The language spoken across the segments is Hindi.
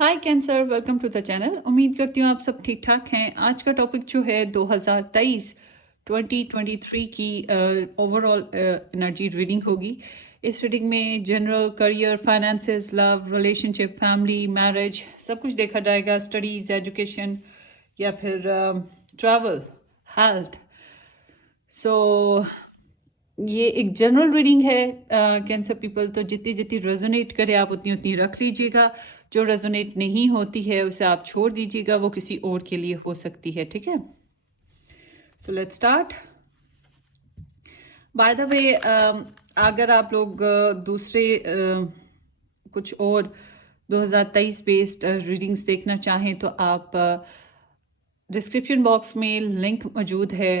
Hi cancer, welcome to the channel. उम्मीद करती हूँ आप सब ठीक ठाक हैं। आज का टॉपिक जो है 2023 की ओवरऑल एनर्जी रीडिंग होगी। इस रीडिंग में general, career, finances, love, relationship, family, marriage सब कुछ देखा जाएगा। स्टडीज़, एजुकेशन या फिर ट्रैवल, हेल्थ। सो ये एक जनरल रीडिंग है कैंसर पीपल, तो जितनी जितनी रेजोनेट करे आप उतनी उतनी रख लीजिएगा। जो रेजोनेट नहीं होती है उसे आप छोड़ दीजिएगा, वो किसी और के लिए हो सकती है। ठीक है, so let's start. By the way, अगर आप लोग दूसरे कुछ और 2023 बेस्ड रीडिंग्स देखना चाहें तो आप डिस्क्रिप्शन बॉक्स में लिंक मौजूद है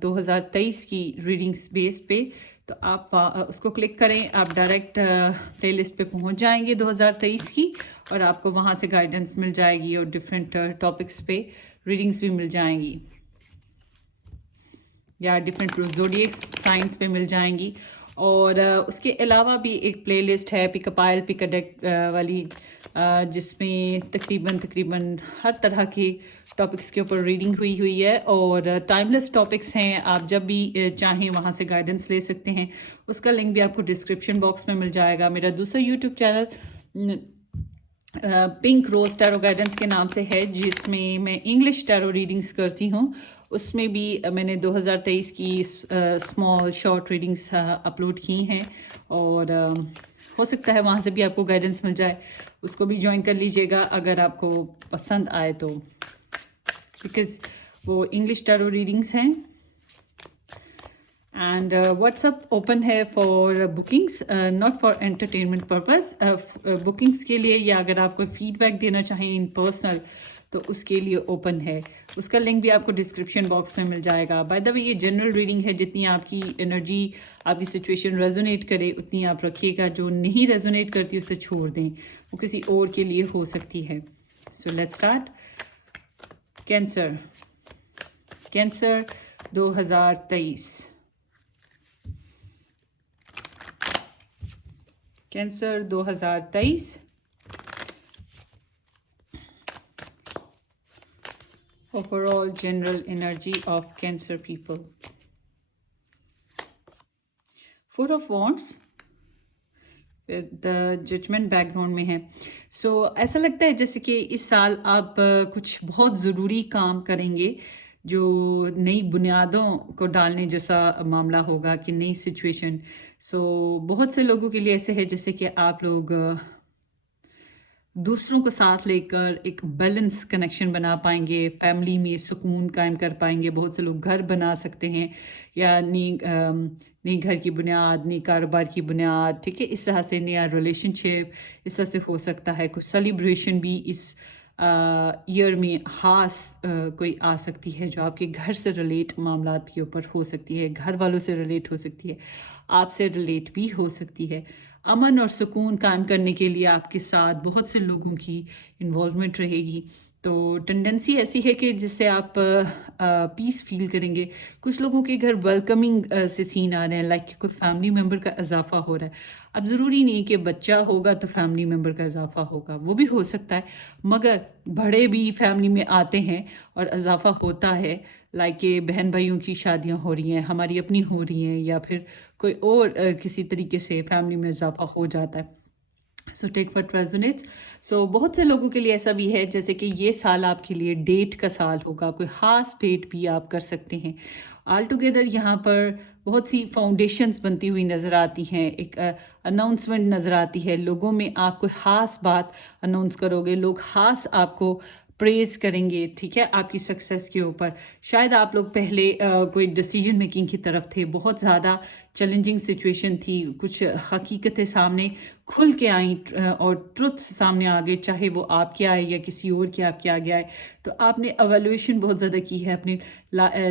2023 की रीडिंग्स बेस पे। तो आप उसको क्लिक करें, आप डायरेक्ट प्लेलिस्ट पे पहुंच जाएंगे 2023 की, और आपको वहां से गाइडेंस मिल जाएगी और डिफरेंट टॉपिक्स पे रीडिंग्स भी मिल जाएंगी, या डिफरेंट ज़ोडिएक साइंस पे मिल जाएंगी। और उसके अलावा भी एक प्लेलिस्ट है pick a pile pick a deck वाली, जिसमें तकरीबन हर तरह के टॉपिक्स के ऊपर रीडिंग हुई है, और टाइमलेस टॉपिक्स हैं। आप जब भी चाहें वहाँ से गाइडेंस ले सकते हैं। उसका लिंक भी आपको डिस्क्रिप्शन बॉक्स में मिल जाएगा। मेरा दूसरा YouTube channel pink rose tarot guidance के नाम से है, जिसमें मैं इंग्लिश टैरो रीडिंग्स करती हूँ। उसमें भी मैंने 2023 की स्मॉल शॉर्ट रीडिंग्स अपलोड की हैं, और हो सकता है वहाँ से भी आपको गाइडेंस मिल जाए। उसको भी ज्वाइन कर लीजिएगा अगर आपको पसंद आए तो, बिकॉज वो इंग्लिश टैरो रीडिंग्स हैं। एंड व्हाट्सअप ओपन है for bookings, not for entertainment purpose. Bookings के लिए, या अगर आप कोई फीडबैक देना चाहें इन पर्सनल, तो उसके लिए ओपन है। उसका लिंक भी आपको डिस्क्रिप्शन बॉक्स में मिल जाएगा। बाय द वे, ये जनरल रीडिंग है। जितनी आपकी एनर्जी, आपकी सिचुएशन रेजोनेट करे उतनी आप रखिएगा। जो नहीं रेजोनेट करती उसे छोड़ दें, वो किसी और के लिए हो सकती है। So let's start. Cancer, cancer 2023। Cancer 2023 overall general energy of Cancer people. Four of Wands the judgement background में है। सो ऐसा लगता है जैसे कि इस साल आप कुछ बहुत ज़रूरी काम करेंगे, जो नई बुनियादों को डालने जैसा मामला होगा, कि नई सिचुएशन। सो बहुत से लोगों के लिए ऐसे है जैसे कि आप लोग दूसरों को साथ लेकर एक बैलेंस कनेक्शन बना पाएंगे, फैमिली में सुकून कायम कर पाएंगे। बहुत से लोग घर बना सकते हैं, या नई घर की बुनियाद, नई कारोबार की बुनियाद। ठीक है, इस तरह से नया रिलेशनशिप इस तरह से हो सकता है। कुछ सेलिब्रेशन भी इस ईयर में खास कोई आ सकती है, जो आपके घर से रिलेट मामला के ऊपर हो सकती है, घर वालों से रिलेट हो सकती है, आपसे रिलेट भी हो सकती है। अमन और सुकून कायम करने के लिए आपके साथ बहुत से लोगों की इन्वॉल्वमेंट रहेगी। तो टेंडेंसी ऐसी है कि जिससे आप पीस फील करेंगे। कुछ लोगों के घर वेलकमिंग से सीन आ रहे हैं, लाइक कोई फैमिली मेम्बर का इजाफा हो रहा है। अब ज़रूरी नहीं कि बच्चा होगा तो फैमिली मेम्बर का इजाफा होगा, वो भी हो सकता है, मगर बड़े भी फैमिली में आते हैं और इजाफा होता है। लाइक के बहन भाइयों की शादियां हो रही हैं, हमारी अपनी हो रही हैं, या फिर कोई और किसी तरीके से फैमिली में इजाफा हो जाता है। So take what resonates. सो बहुत से लोगों के लिए ऐसा भी है जैसे कि ये साल आपके लिए डेट का साल होगा, कोई ख़ास डेट भी आप कर सकते हैं। ऑल टुगेदर यहाँ पर बहुत सी फाउंडेशंस बनती हुई नज़र आती हैं, एक अनाउंसमेंट नज़र आती है। लोगों में आप कोई ख़ास बात अनाउंस करोगे, लोग ख़ास आपको प्रेज करेंगे। ठीक है, आपकी सक्सेस के ऊपर। शायद आप लोग पहले कोई डिसीजन मेकिंग की तरफ थे, बहुत ज़्यादा चैलेंजिंग सिचुएशन थी, कुछ हकीकतें सामने खुल के आई और ट्रुथ सामने आ गए, चाहे वो आपके आए या किसी और के आपके आगे आए। तो आपने एवेल्युएशन बहुत ज़्यादा की है अपने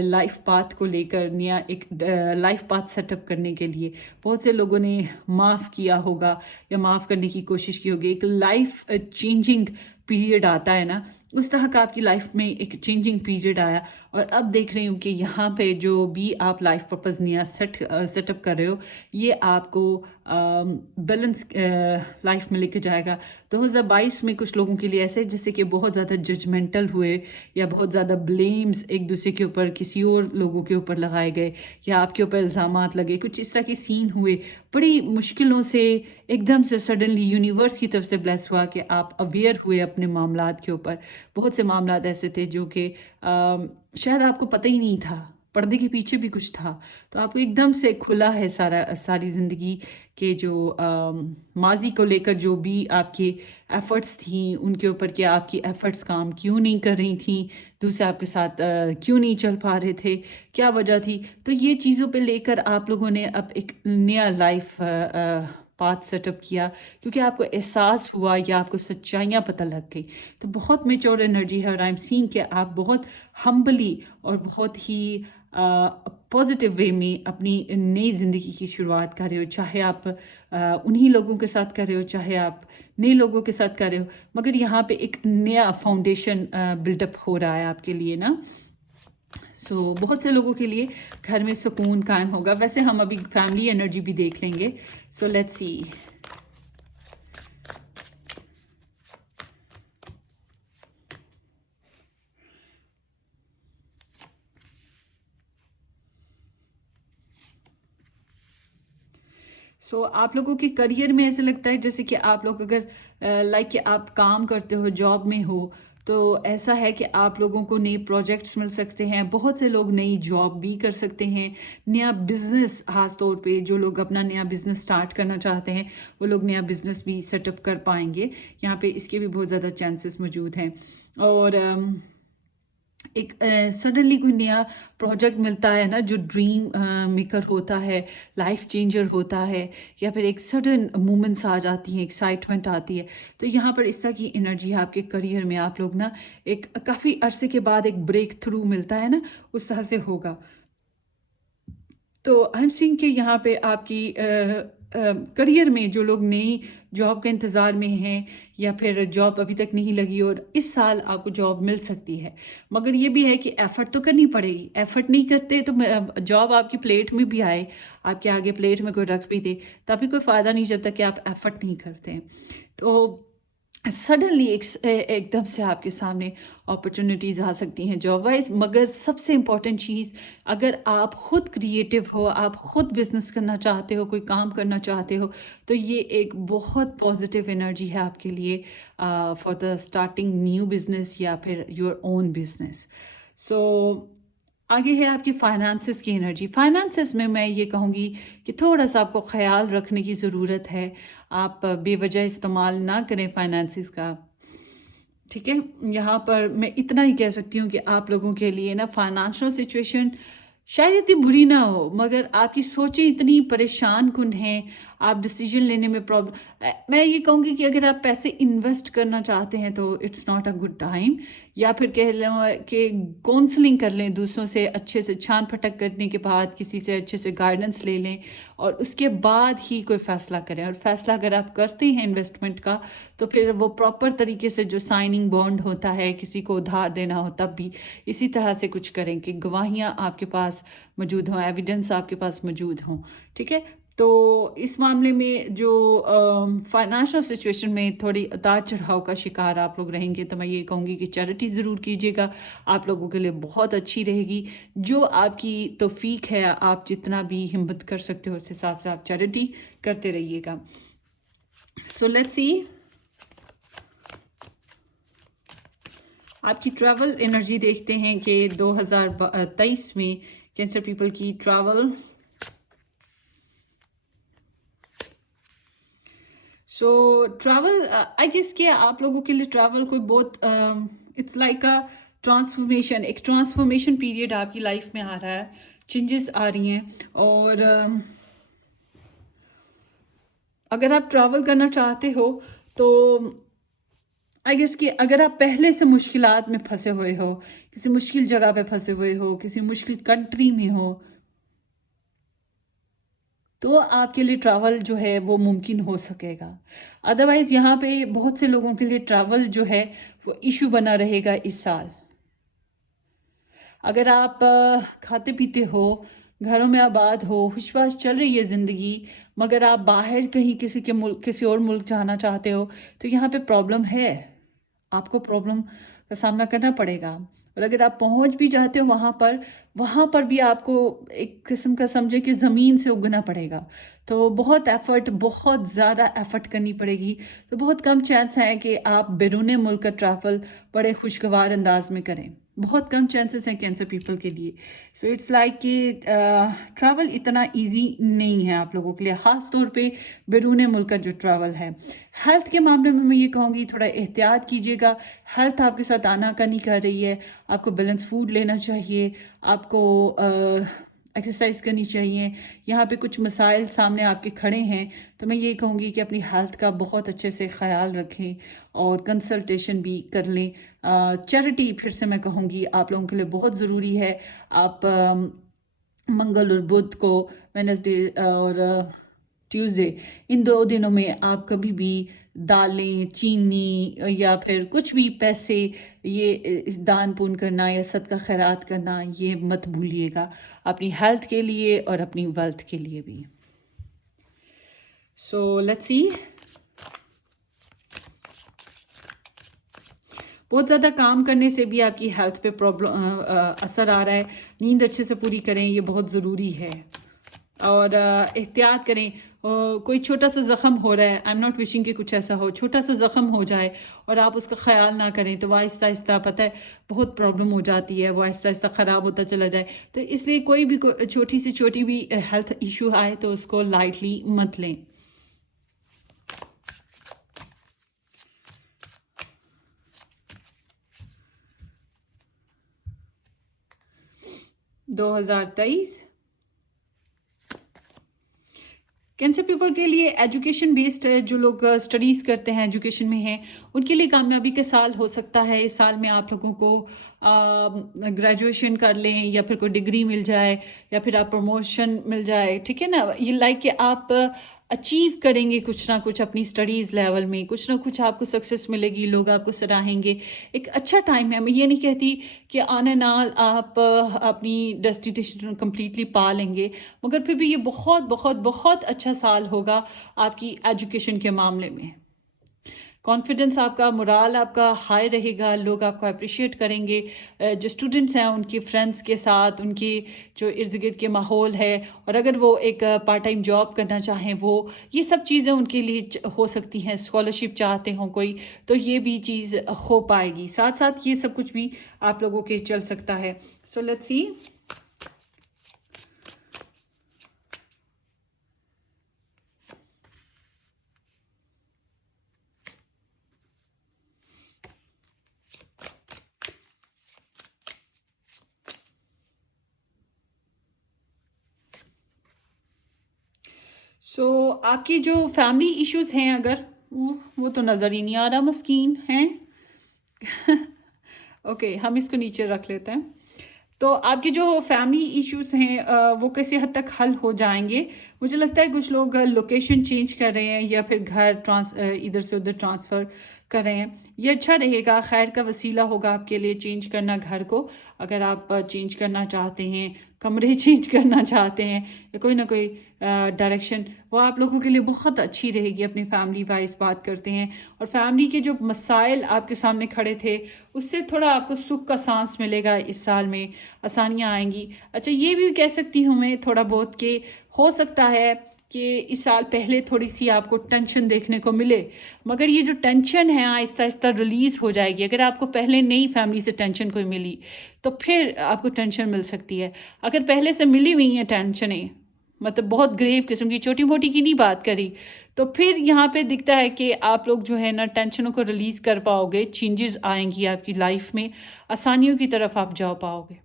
लाइफ पाथ को लेकर, नया एक लाइफ पाथ सेटअप करने के लिए। बहुत से लोगों ने माफ़ किया होगा या माफ़ करने की कोशिश की होगी। एक लाइफ चेंजिंग पीरियड आता है ना, उस तरह का आपकी लाइफ में एक चेंजिंग पीरियड आया। और अब देख रही हूँ कि यहाँ पे जो भी आप लाइफ पर्पस नया सेटअप सेटअप कर रहे हो, ये आपको बैलेंस लाइफ में लेके जाएगा। 2022 में कुछ लोगों के लिए ऐसे जैसे कि बहुत ज़्यादा जजमेंटल हुए, या बहुत ज़्यादा ब्लेम्स एक दूसरे के ऊपर किसी और लोगों के ऊपर लगाए गए, या आपके ऊपर इल्ज़ामात लगे, कुछ इस तरह के सीन हुए। बड़ी मुश्किलों से एकदम से सडनली यूनिवर्स की तरफ से ब्लेस हुआ कि आप अवेयर हुए अपने मामलात के ऊपर। बहुत से मामलात ऐसे थे जो कि शायद आपको पता ही नहीं था, पर्दे के पीछे भी कुछ था, तो आपको एकदम से खुला है सारी ज़िंदगी के जो माजी को लेकर जो भी आपके एफ़र्ट्स थी उनके ऊपर, कि आपकी एफ़र्ट्स काम क्यों नहीं कर रही थी, दूसरे आपके साथ क्यों नहीं चल पा रहे थे, क्या वजह थी। तो ये चीज़ों पे लेकर आप लोगों ने अब एक नया लाइफ पाथ सेटअप किया, क्योंकि आपको एहसास हुआ या आपको सच्चाइयाँ पता लग गई। तो बहुत मेच्योर एनर्जी है, और आई एम सीइंग कि आप बहुत हम्बली और बहुत ही पॉजिटिव वे में अपनी नई ज़िंदगी की शुरुआत कर रहे हो। चाहे आप उन्हीं लोगों के साथ कर रहे हो, चाहे आप नए लोगों के साथ कर रहे हो, मगर यहाँ पे एक नया फाउंडेशन बिल्डअप हो रहा है आपके लिए ना। सो बहुत से लोगों के लिए घर में सुकून कायम होगा। वैसे हम अभी फैमिली एनर्जी भी देख लेंगे। So let's see. आप लोगों के करियर में ऐसे लगता है जैसे कि आप लोग अगर लाइक कि आप काम करते हो, जॉब में हो, तो ऐसा है कि आप लोगों को नए प्रोजेक्ट्स मिल सकते हैं। बहुत से लोग नई जॉब भी कर सकते हैं, नया बिजनेस, खास तौर पे जो लोग अपना नया बिजनेस स्टार्ट करना चाहते हैं वो लोग नया बिजनेस भी सेटअप कर पाएंगे। यहाँ पे इसके भी बहुत ज़्यादा चांसेस मौजूद हैं। और एक सडनली कोई नया प्रोजेक्ट मिलता है ना, जो ड्रीम मेकर होता है, लाइफ चेंजर होता है, या फिर एक सडन मोमेंट्स आ जाती हैं, एक्साइटमेंट आती है। तो यहाँ पर इस तरह की एनर्जी है आपके करियर में। आप लोग ना एक काफ़ी अरसे के बाद एक ब्रेक थ्रू मिलता है ना, उस तरह से होगा। तो आई एम सीइंग कि यहाँ पे आपकी करियर में जो लोग नई जॉब के इंतज़ार में हैं, या फिर जॉब अभी तक नहीं लगी और इस साल आपको जॉब मिल सकती है, मगर ये भी है कि एफ़र्ट तो करनी पड़ेगी। एफ़र्ट नहीं करते तो जॉब आपकी प्लेट में भी आए, आपके आगे प्लेट में कोई रख भी दे, तभी कोई फ़ायदा नहीं जब तक कि आप एफ़र्ट नहीं करते हैं। तो सडनली एकदम से आपके सामने अपॉर्चुनिटीज़ आ सकती हैं जॉब वाइज। मगर सबसे इम्पॉर्टेंट चीज़, अगर आप ख़ुद क्रिएटिव हो, आप ख़ुद बिजनेस करना चाहते हो, कोई काम करना चाहते हो, तो ये एक बहुत पॉजिटिव एनर्जी है आपके लिए for the starting new business या फिर योर ओन बिजनेस। सो आगे है आपकी फाइनेंसिस की एनर्जी। फाइनेंसिस में मैं ये कहूँगी कि थोड़ा सा आपको ख्याल रखने की ज़रूरत है। आप बेवजह इस्तेमाल ना करें फाइनेंसिस का, ठीक है। यहाँ पर मैं इतना ही कह सकती हूँ कि आप लोगों के लिए ना फाइनेंशियल सिचुएशन शायद इतनी बुरी ना हो, मगर आपकी सोचें इतनी परेशान कुन हैं, आप डिसीजन लेने में प्रॉब्लम। मैं ये कहूँगी कि अगर आप पैसे इन्वेस्ट करना चाहते हैं तो it's not a good time, या फिर कह लें कि काउंसलिंग कर लें दूसरों से, अच्छे से छान फटक करने के बाद किसी से अच्छे से गाइडेंस ले लें, और उसके बाद ही कोई फ़ैसला करें। और फैसला अगर आप करते हैं इन्वेस्टमेंट का, तो फिर वो प्रॉपर तरीके से, जो साइनिंग बॉन्ड होता है, किसी को उधार देना हो तब भी इसी तरह से कुछ करें कि गवाहियाँ आपके पास मौजूद हों, एविडेंस आपके पास मौजूद हों, ठीक है। तो इस मामले में जो फाइनेंशियल सिचुएशन में थोड़ी उतार चढ़ाव का शिकार आप लोग रहेंगे, तो मैं ये कहूँगी कि चैरिटी ज़रूर कीजिएगा, आप लोगों के लिए बहुत अच्छी रहेगी। जो आपकी तौफीक है, आप जितना भी हिम्मत कर सकते हो उस हिसाब से आप चैरिटी करते रहिएगा। सो लेट्स सी आपकी ट्रैवल एनर्जी देखते हैं कि 2023 में कैंसर पीपल की travel. So travel, I guess कि आप लोगों के लिए ट्रैवल कोई बहुत इट्स लाइक अ ट्रांसफॉर्मेशन, एक ट्रांसफॉर्मेशन पीरियड आपकी लाइफ में आ रहा है, चेंजेस आ रही हैं। और अगर आप ट्रैवल करना चाहते हो तो आई गेस कि अगर आप पहले से मुश्किलात में फंसे हुए हो, किसी मुश्किल जगह पे फंसे हुए हो, किसी मुश्किल कंट्री में हो, तो आपके लिए ट्रैवल जो है वो मुमकिन हो सकेगा। अदरवाइज़ यहाँ पे बहुत से लोगों के लिए ट्रैवल जो है वो इशू बना रहेगा इस साल। अगर आप खाते पीते हो, घरों में आबाद हो, खुशबाश चल रही है ज़िंदगी, मगर आप बाहर कहीं किसी और मुल्क जाना चाहते हो, तो यहाँ पे प्रॉब्लम है। आपको प्रॉब्लम का सामना करना पड़ेगा। और अगर आप पहुंच भी जाते हो वहाँ पर भी आपको एक किस्म का समझे कि ज़मीन से उगना पड़ेगा। तो बहुत ज़्यादा एफर्ट करनी पड़ेगी। तो बहुत कम चांस है कि आप बैरून मुल्क का ट्रैवल बड़े खुशगवार अंदाज में करें। बहुत कम चांसेस हैं कैंसर पीपल के लिए। सो इट्स लाइक कि ट्रैवल इतना इजी नहीं है आप लोगों के लिए, ख़ास तौर पे बैरून मुल्क का जो ट्रैवल है। हेल्थ के मामले में मैं ये कहूँगी थोड़ा एहतियात कीजिएगा। हेल्थ आपके साथ आनाकानी कर रही है, आपको बैलेंस फूड लेना चाहिए, आपको एक्सरसाइज करनी चाहिए। यहाँ पे कुछ मसाइल सामने आपके खड़े हैं, तो मैं ये कहूँगी कि अपनी हेल्थ का बहुत अच्छे से ख्याल रखें और कंसल्टेशन भी कर लें। चैरिटी फिर से मैं कहूँगी आप लोगों के लिए बहुत ज़रूरी है। आप मंगल और बुध को, वेडनेसडे और ट्यूसडे, इन 2 दिनों में आप कभी भी दालें, चीनी या फिर कुछ भी पैसे ये इस दान पुण्य करना या सदका खैरात करना ये मत भूलिएगा, अपनी हेल्थ के लिए और अपनी वेल्थ के लिए भी। So let's see. बहुत ज़्यादा काम करने से भी आपकी हेल्थ पे प्रॉब्लम असर आ रहा है। नींद अच्छे से पूरी करें, ये बहुत ज़रूरी है। और एहतियात करें। कोई छोटा सा ज़ख़म हो रहा है, आई एम नॉट विशिंग कि कुछ ऐसा हो, छोटा सा ज़ख़म हो जाए और आप उसका ख्याल ना करें तो वह आहिस्ता आहिस्ता, पता है बहुत प्रॉब्लम हो जाती है, वो आहिस्ता आहिस्ता ख़राब होता चला जाए। तो इसलिए कोई भी छोटी भी हेल्थ इशू आए तो उसको लाइटली मत लें। दो 2023 कैंसर पीपल के लिए एजुकेशन बेस्ड जो लोग स्टडीज़ करते हैं, एजुकेशन में हैं, उनके लिए कामयाबी का साल हो सकता है। इस साल में आप लोगों को ग्रेजुएशन कर लें या फिर कोई डिग्री मिल जाए या फिर आप प्रमोशन मिल जाए, ठीक है ना। ये लाइक कि आप अचीव करेंगे कुछ ना कुछ अपनी स्टडीज़ लेवल में, कुछ ना कुछ आपको सक्सेस मिलेगी, लोग आपको सराहेंगे। एक अच्छा टाइम है। मैं ये नहीं कहती कि आने नाल आप अपनी डेस्टिनेशन कंप्लीटली पा लेंगे, मगर फिर भी ये बहुत बहुत बहुत अच्छा साल होगा आपकी एजुकेशन के मामले में। कॉन्फिडेंस आपका, मोराल आपका हाई रहेगा, लोग आपको अप्रिशिएट करेंगे। जो स्टूडेंट्स हैं उनके फ्रेंड्स के साथ, उनकी जो इर्द गिर्द के माहौल है, और अगर वो एक पार्ट टाइम जॉब करना चाहें, वो ये सब चीज़ें उनके लिए हो सकती हैं। स्कॉलरशिप चाहते हों कोई, तो ये भी चीज़ हो पाएगी। साथ साथ ये सब कुछ भी आप लोगों के चल सकता है। So let's see. आपकी जो फैमिली इश्यूज हैं, अगर वो तो नज़र ही नहीं आ रहा, मस्कीन हैं। ओके, हम इसको नीचे रख लेते हैं। तो आपके जो फैमिली इश्यूज हैं वो किसी हद तक हल हो जाएंगे। मुझे लगता है कुछ लोग लोकेशन चेंज कर रहे हैं या फिर घर इधर से उधर ट्रांसफ़र कर रहे हैं। ये अच्छा रहेगा, खैर का वसीला होगा आपके लिए चेंज करना घर को। अगर आप चेंज करना चाहते हैं, कमरे चेंज करना चाहते हैं, या कोई ना कोई डायरेक्शन, वो आप लोगों के लिए बहुत अच्छी रहेगी। अपनी फैमिली वाइज बात करते हैं, और फैमिली के जो मसाइल आपके सामने खड़े थे उससे थोड़ा आपको सुख का सांस मिलेगा। इस साल में आसानियाँ आएंगी। अच्छा, ये भी कह सकती हूँ मैं थोड़ा बहुत कि हो सकता है कि इस साल पहले थोड़ी सी आपको टेंशन देखने को मिले, मगर ये जो टेंशन है आहिस्ता आहिस्ता रिलीज़ हो जाएगी। अगर आपको पहले नई फैमिली से टेंशन कोई मिली तो फिर आपको टेंशन मिल सकती है। अगर पहले से मिली हुई हैं टेंशनें, मतलब बहुत ग्रेव किस्म की, छोटी मोटी की नहीं बात करी, तो फिर यहाँ पे दिखता है कि आप लोग जो है ना टेंशनों को रिलीज़ कर पाओगे, चेंजेस आएंगी आपकी लाइफ में, आसानियों की तरफ आप जा पाओगे,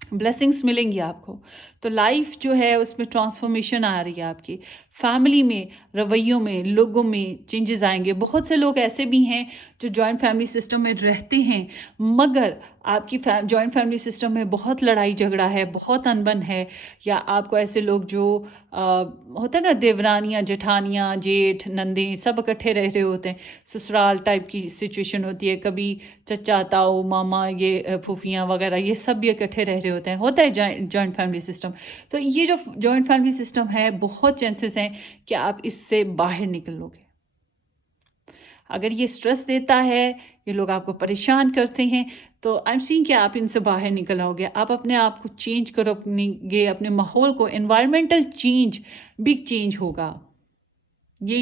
ब्लेसिंग्स मिलेंगी आपको। तो लाइफ जो है उसमें ट्रांसफॉर्मेशन आ रही है आपकी। फैमिली में, रवैयों में, लोगों में चेंजेस आएंगे। बहुत से लोग ऐसे भी हैं जो जॉइंट फैमिली सिस्टम में रहते हैं, मगर आपकी जॉइंट फैमिली सिस्टम में बहुत लड़ाई झगड़ा है, बहुत अनबन है, या आपको ऐसे लोग जो होता है ना, देवरानियाँ, जेठानियाँ, जेठ, नंदे सब इकट्ठे रह रहे होते हैं, ससुराल टाइप की सिचुएशन होती है, कभी चचा, ताऊ, मामा, ये फूफियाँ वगैरह, ये सब भी इकट्ठे रह रहे होते हैं, होता है जॉइंट फैमिली सिस्टम। तो ये जो जॉइंट फैमिली सिस्टम है, बहुत चांसेस हैं कि आप इससे बाहर निकलोगे। अगर ये स्ट्रेस देता है, ये लोग आपको परेशान करते हैं, तो आई एम सीइंग कि आप इनसे बाहर निकल आओगे। आप अपने आप को चेंज करोगे, अपने माहौल को, एनवायरमेंटल चेंज, बिग चेंज होगा। ये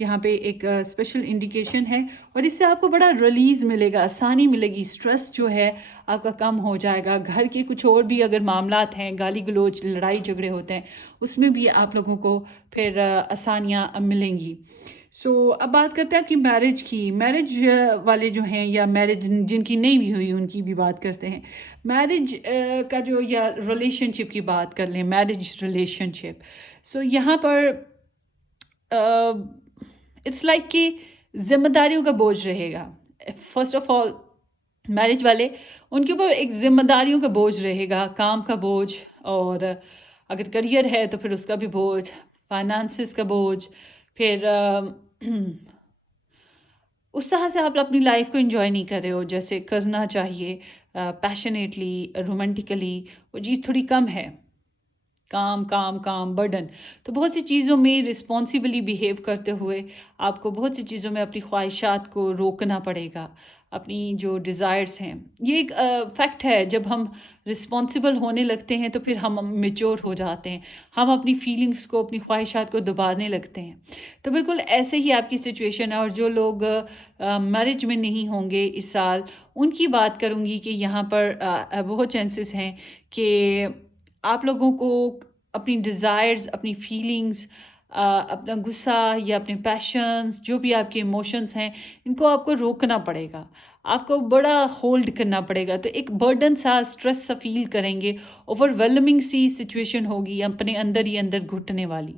यहाँ पे एक स्पेशल इंडिकेशन है, और इससे आपको बड़ा रिलीज मिलेगा, आसानी मिलेगी, स्ट्रेस जो है आपका कम हो जाएगा। घर के कुछ और भी अगर मामलात हैं, गाली गलौज, लड़ाई झगड़े होते हैं, उसमें भी आप लोगों को फिर आसानियाँ मिलेंगी। अब बात करते हैं आपकी मैरिज की। मैरिज वाले जो हैं, या मैरिज जिनकी नहीं भी हुई, उनकी भी बात करते हैं। मैरिज का जो, या रिलेशनशिप की बात कर लें, मैरिज रिलेशनशिप। यहाँ पर इट्स लाइक कि जिम्मेदारियों का बोझ रहेगा। फर्स्ट ऑफ ऑल, मैरिज वाले, उनके ऊपर एक जिम्मेदारियों का बोझ रहेगा, काम का बोझ, और अगर करियर है तो फिर उसका भी बोझ, फाइनेंसिस का बोझ, फिर उस तरह से आप अपनी लाइफ को एंजॉय नहीं कर रहे हो जैसे करना चाहिए, पैशनेटली, रोमांटिकली, वो चीज़ थोड़ी कम है। काम काम काम, बर्डन। तो बहुत सी चीज़ों में रिस्पॉन्सिबली बिहेव करते हुए आपको बहुत सी चीज़ों में अपनी ख्वाहिशात को रोकना पड़ेगा, अपनी जो डिज़ायर्स हैं। ये एक फैक्ट है, जब हम रिस्पॉन्सिबल होने लगते हैं तो फिर हम मेच्योर हो जाते हैं, हम अपनी फीलिंग्स को, अपनी ख्वाहिशात को दबाने लगते हैं। तो बिल्कुल ऐसे ही आपकी सिचुएशन है। और जो लोग मैरिज में नहीं होंगे इस साल, उनकी बात करूँगी कि यहाँ पर बहुत चांसेस हैं कि आप लोगों को अपनी डिज़ायर्स, अपनी फीलिंग्स, अपना गुस्सा या अपने पैशंस, जो भी आपके इमोशंस हैं, इनको आपको रोकना पड़ेगा, आपको बड़ा होल्ड करना पड़ेगा। तो एक बर्डन सा, स्ट्रेस सा फील करेंगे, ओवरवेलमिंग सी सिचुएशन होगी, अपने अंदर ही अंदर घुटने वाली।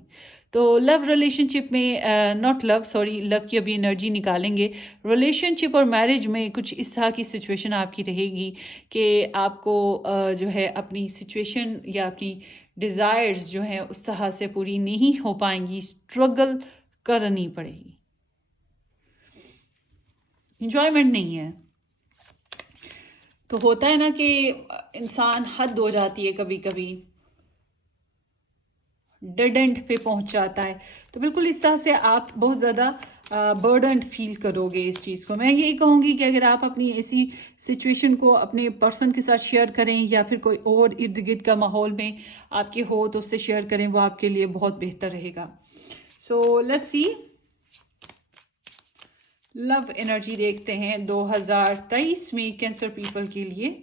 तो लव रिलेशनशिप में, नॉट लव, सॉरी, लव की अभी एनर्जी निकालेंगे। रिलेशनशिप और मैरिज में कुछ इस तरह की सिचुएशन आपकी रहेगी कि आपको जो है अपनी सिचुएशन या अपनी डिज़ायर्स जो हैं उस तरह से पूरी नहीं हो पाएंगी, स्ट्रगल करनी पड़ेगी, इंजॉयमेंट नहीं है। तो होता है ना कि इंसान हद हो जाती है, कभी कभी डेड एंड पे पहुंच जाता है। तो बिल्कुल इस तरह से आप बहुत ज़्यादा बर्डन फील करोगे इस चीज़ को। मैं यही कहूँगी कि अगर आप अपनी ऐसी सिचुएशन को अपने पर्सन के साथ शेयर करें, या फिर कोई और इर्द गिर्द का माहौल में आपके हो तो उससे शेयर करें, वो आपके लिए बहुत बेहतर रहेगा। So let's see, love energy देखते हैं 2023 में कैंसर पीपल के लिए।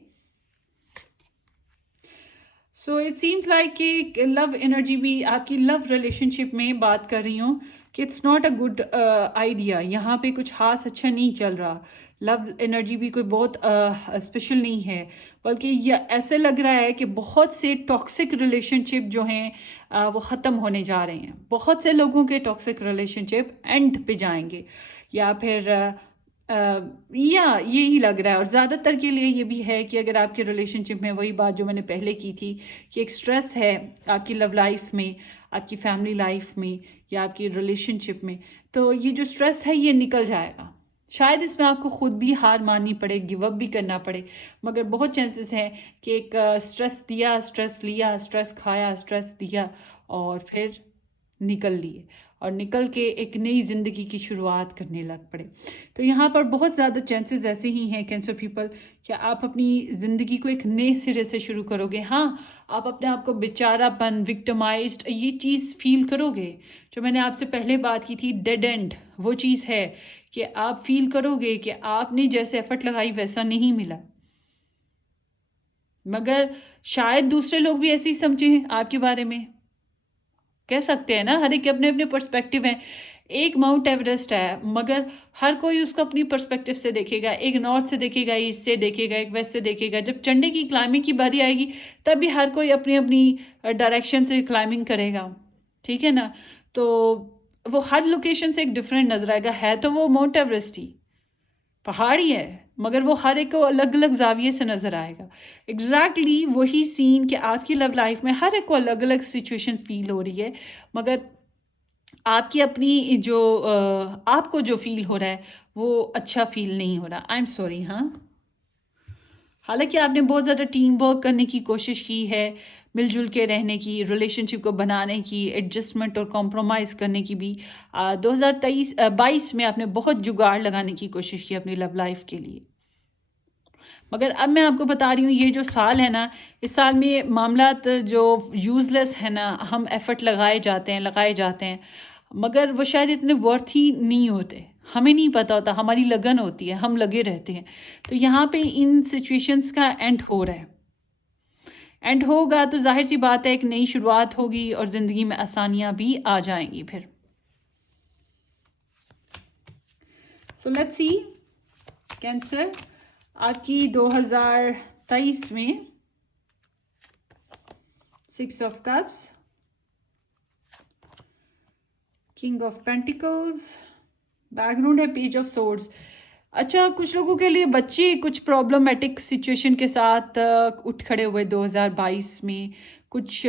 सो इट सीम्स लाइक कि लव एनर्जी भी, आपकी लव रिलेशनशिप में बात कर रही हूँ कि it's not a good idea. यहाँ पे कुछ खास अच्छा नहीं चल रहा। लव एनर्जी भी कोई बहुत स्पेशल नहीं है, बल्कि यह ऐसे लग रहा है कि बहुत से टॉक्सिक रिलेशनशिप जो हैं वो ख़त्म होने जा रहे हैं। बहुत से लोगों के टॉक्सिक रिलेशनशिप एंड पे जाएंगे, या फिर या यही लग रहा है। और ज़्यादातर के लिए ये भी है कि अगर आपके रिलेशनशिप में, वही बात जो मैंने पहले की थी, कि एक स्ट्रेस है आपकी लव लाइफ में, आपकी फैमिली लाइफ में, या आपकी रिलेशनशिप में, तो ये जो स्ट्रेस है ये निकल जाएगा। शायद इसमें आपको खुद भी हार माननी पड़े, गिव अप भी करना पड़े, मगर बहुत चांसेस हैं कि एक स्ट्रेस दिया, स्ट्रेस लिया, स्ट्रेस खाया, स्ट्रेस दिया, और फिर निकल लिए, और निकल के एक नई ज़िंदगी की शुरुआत करने लग पड़े। तो यहाँ पर बहुत ज़्यादा चांसेस ऐसे ही हैं कैंसर पीपल, कि आप अपनी ज़िंदगी को एक नए सिरे से शुरू करोगे। हाँ, आप अपने आप को बेचारापन, विक्टिमाइज्ड, ये चीज़ फील करोगे। जो मैंने आपसे पहले बात की थी, डेड एंड, वो चीज़ है कि आप फील करोगे कि आपने जैसे एफर्ट लगाई वैसा नहीं मिला। मगर शायद दूसरे लोग भी ऐसे ही समझे हैं आपके बारे में, कह सकते हैं ना, हर एक के अपने अपने पर्सपेक्टिव हैं। एक माउंट एवरेस्ट है, मगर हर कोई उसको अपनी पर्सपेक्टिव से देखेगा। एक नॉर्थ से देखेगा, ईस्ट से देखेगा, एक वेस्ट से देखेगा। जब चढ़ने की क्लाइंबिंग की बारी आएगी, तब भी हर कोई अपनी अपनी डायरेक्शन से क्लाइंबिंग करेगा, ठीक है ना। तो वो हर लोकेशन से एक डिफरेंट नज़र आएगा। है तो वो माउंट एवरेस्ट ही पहाड़ ही है, मगर वो हर एक को अलग अलग जाविये से नज़र आएगा। एग्जैक्टली वही सीन कि आपकी लव लाइफ में हर एक को अलग अलग सिचुएशन फील हो रही है, मगर आपकी अपनी जो आपको जो फील हो रहा है वो अच्छा फील नहीं हो रहा। I am sorry. हाँ, हालांकि आपने बहुत ज़्यादा टीम वर्क करने की कोशिश की है, मिलजुल के रहने की, रिलेशनशिप को बनाने की, एडजस्टमेंट और कॉम्प्रोमाइज़ करने की भी 2022 में आपने बहुत जुगाड़ लगाने की कोशिश की अपनी लव लाइफ के लिए। मगर अब मैं आपको बता रही हूँ, ये जो साल है ना, इस साल में मामलात जो यूज़लेस है ना, हम एफ़र्ट लगाए जाते हैं, मगर वो शायद इतने वर्थ ही नहीं होते। हमें नहीं पता होता, हमारी लगन होती है, हम लगे रहते हैं। तो यहाँ पे इन सिचुएशंस का एंड हो रहा है। एंड होगा तो जाहिर सी बात है, एक नई शुरुआत होगी और ज़िंदगी में आसानियाँ भी आ जाएंगी फिर। सो लेट्स सी कैंसर, आपकी 2023 में 6 of cups, king of pentacles, background है पेज ऑफ सोर्ड्स। अच्छा, कुछ लोगों के लिए बच्चे कुछ प्रॉब्लमेटिक सिचुएशन के साथ उठ खड़े हुए 2022 में। कुछ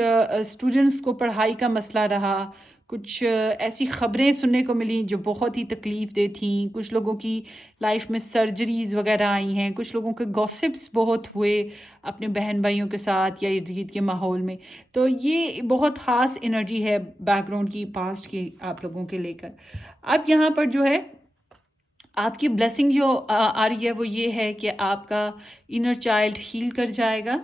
स्टूडेंट्स को पढ़ाई का मसला रहा, कुछ ऐसी ख़बरें सुनने को मिली जो बहुत ही तकलीफ़ दे थी। कुछ लोगों की लाइफ में सर्जरीज़ वगैरह आई हैं, कुछ लोगों के गॉसिप्स बहुत हुए अपने बहन भाइयों के साथ या इर्द गिर्द के माहौल में। तो ये बहुत ख़ास एनर्जी है बैकग्राउंड की, पास्ट की आप लोगों के लेकर। अब यहाँ पर जो है आपकी ब्लेसिंग जो आ रही है वो ये है कि आपका इनर चाइल्ड हील कर जाएगा।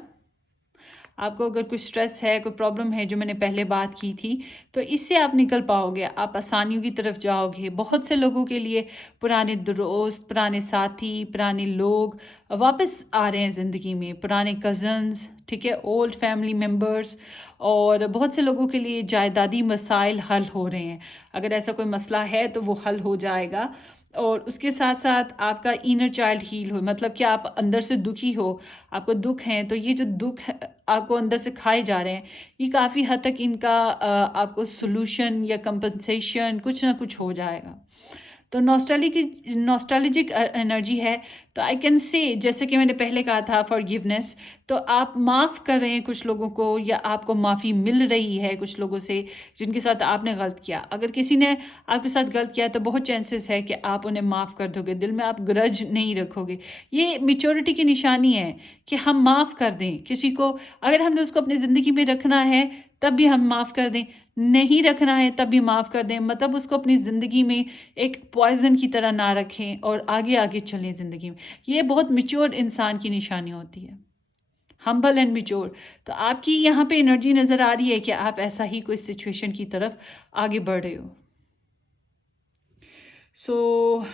आपको अगर कोई स्ट्रेस है, कोई प्रॉब्लम है, जो मैंने पहले बात की थी, तो इससे आप निकल पाओगे, आप आसानियों की तरफ जाओगे। बहुत से लोगों के लिए पुराने दोस्त, पुराने साथी, पुराने लोग वापस आ रहे हैं ज़िंदगी में, पुराने कज़न्स, ठीक है, ओल्ड फैमिली मेम्बर्स। और बहुत से लोगों के लिए जायदादी मसाइल हल हो रहे हैं। अगर ऐसा कोई मसला है तो वो हल हो जाएगा। और उसके साथ साथ आपका इनर चाइल्ड हील हो, मतलब कि आप अंदर से दुखी हो, आपको दुख है, तो ये जो दुख आपको अंदर से खाए जा रहे हैं, ये काफ़ी हद तक इनका आपको सोल्यूशन या कंपनसेशन कुछ ना कुछ हो जाएगा। तो नॉस्टैल्जिक एनर्जी है। तो आई कैन से, जैसे कि मैंने पहले कहा था, फॉरगिवनेस। तो आप माफ़ कर रहे हैं कुछ लोगों को, या आपको माफ़ी मिल रही है कुछ लोगों से जिनके साथ आपने गलत किया। अगर किसी ने आपके साथ गलत किया तो बहुत चांसेस है कि आप उन्हें माफ़ कर दोगे, दिल में आप ग्रज नहीं रखोगे। ये मेच्योरिटी की निशानी है कि हम माफ़ कर दें किसी को। अगर हमने उसको अपनी ज़िंदगी में रखना है तब भी हम माफ़ कर दें, नहीं रखना है तब भी माफ़ कर दें। मतलब उसको अपनी ज़िंदगी में एक पॉइजन की तरह ना रखें और आगे आगे चलें ज़िंदगी में। ये बहुत मैच्योर इंसान की निशानी होती है, हम्बल एंड मैच्योर। तो आपकी यहाँ पे एनर्जी नज़र आ रही है कि आप ऐसा ही कोई सिचुएशन की तरफ आगे बढ़ रहे हो। सो